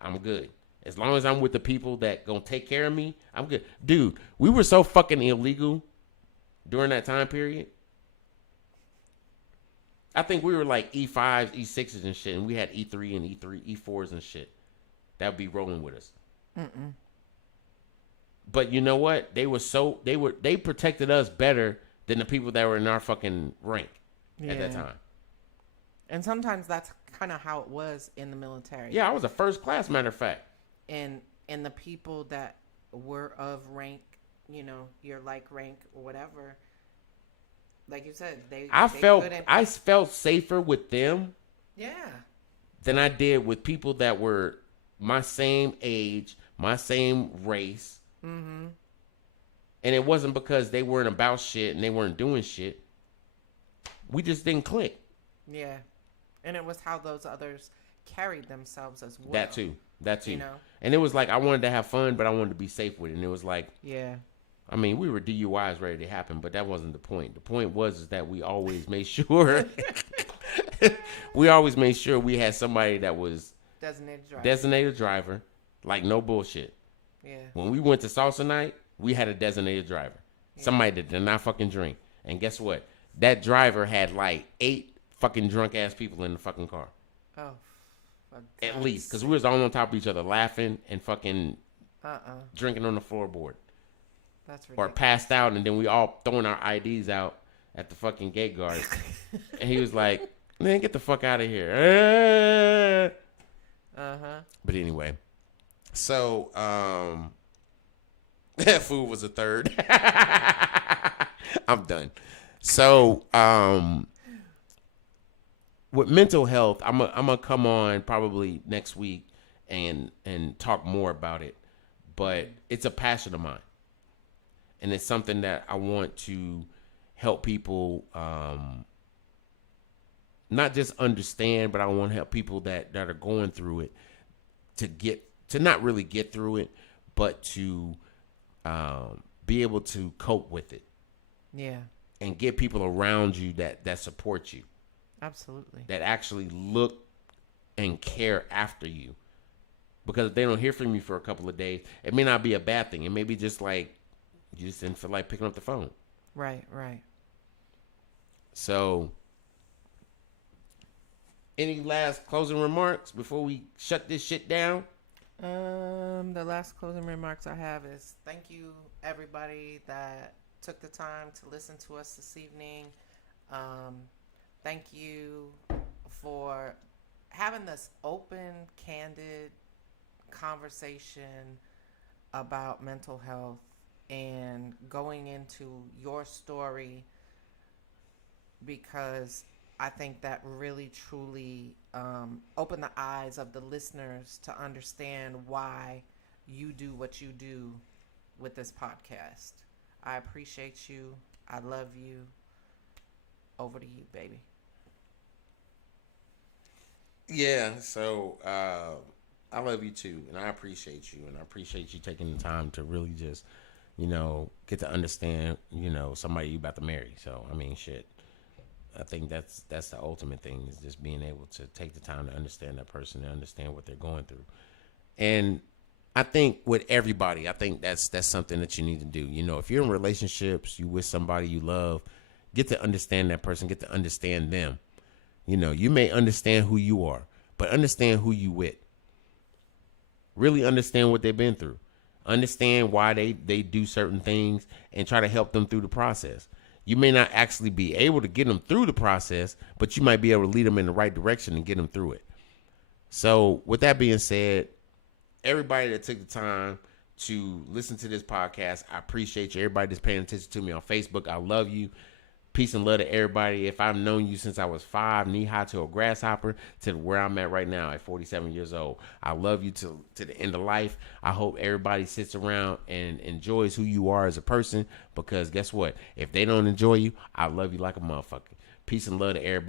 I'm good. As long as I'm with the people that gonna take care of me, I'm good. Dude, we were so fucking illegal during that time period. I think we were like E5s, E6s and shit, and we had E3 and E4s and shit. That would be rolling with us. Mm-mm. But you know what? They protected us better than the people that were in our fucking rank at that time. And sometimes that's kind of how it was in the military. Yeah, I was a first class, matter of fact. And the people that were of rank, you know, your like rank or whatever, like you said, I felt safer with them. Yeah. Than I did with people that were my same age, my same race. Mm-hmm. And it wasn't because they weren't about shit and they weren't doing shit. We just didn't click. Yeah. And it was how those others carried themselves as well. That too. You know? And it was like I wanted to have fun, but I wanted to be safe with it. And it was like, yeah. I mean, we were DUIs ready to happen, but that wasn't the point. The point was that we always made sure we had somebody that was designated driver, like no bullshit. Yeah. When we went to salsa night, we had a designated driver. Yeah. Somebody that did not fucking drink. And guess what? That driver had like 8 fucking drunk ass people in the fucking car. Oh. At least. Because we was all on top of each other laughing and fucking drinking on the floorboard. That's ridiculous. Or passed out, and then we all throwing our IDs out at the fucking gate guard. And he was like, man, get the fuck out of here. But anyway. So, that food was a third. I'm done. So, with mental health, I'm gonna come on probably next week and talk more about it. But it's a passion of mine. And it's something that I want to help people not just understand, but I want to help people that are going through it to not really get through it, but to be able to cope with it. Yeah. And get people around you that support you. Absolutely. That actually look and care after you. Because if they don't hear from you for a couple of days, it may not be a bad thing. It may be just like you just didn't feel like picking up the phone. Right, right. So, any last closing remarks before we shut this shit down? The last closing remarks I have is thank you everybody that took the time to listen to us this evening. Thank you for having this open, candid conversation about mental health and going into your story, because I think that really truly opened the eyes of the listeners to understand why you do what you do with this podcast. I appreciate you. I love you. Over to you, baby. Yeah, so I love you too, and I appreciate you, and I appreciate you taking the time to really just, get to understand, somebody you about to marry. So, I mean, shit. I think that's the ultimate thing, is just being able to take the time to understand that person and understand what they're going through. And I think with everybody, I think that's something that you need to do. If you're in relationships, you with somebody you love, get to understand that person, get to understand them. You may understand who you are, but understand who you with. Really understand what they've been through. Understand why they do certain things and try to help them through the process. You may not actually be able to get them through the process, but you might be able to lead them in the right direction and get them through it. So with that being said, everybody that took the time to listen to this podcast, I appreciate you. Everybody that's paying attention to me on Facebook, I love you. Peace and love to everybody. If I've known you since I was 5, knee high to a grasshopper, to where I'm at right now at 47 years old, I love you to the end of life. I hope everybody sits around and enjoys who you are as a person, because guess what? If they don't enjoy you, I love you like a motherfucker. Peace and love to everybody.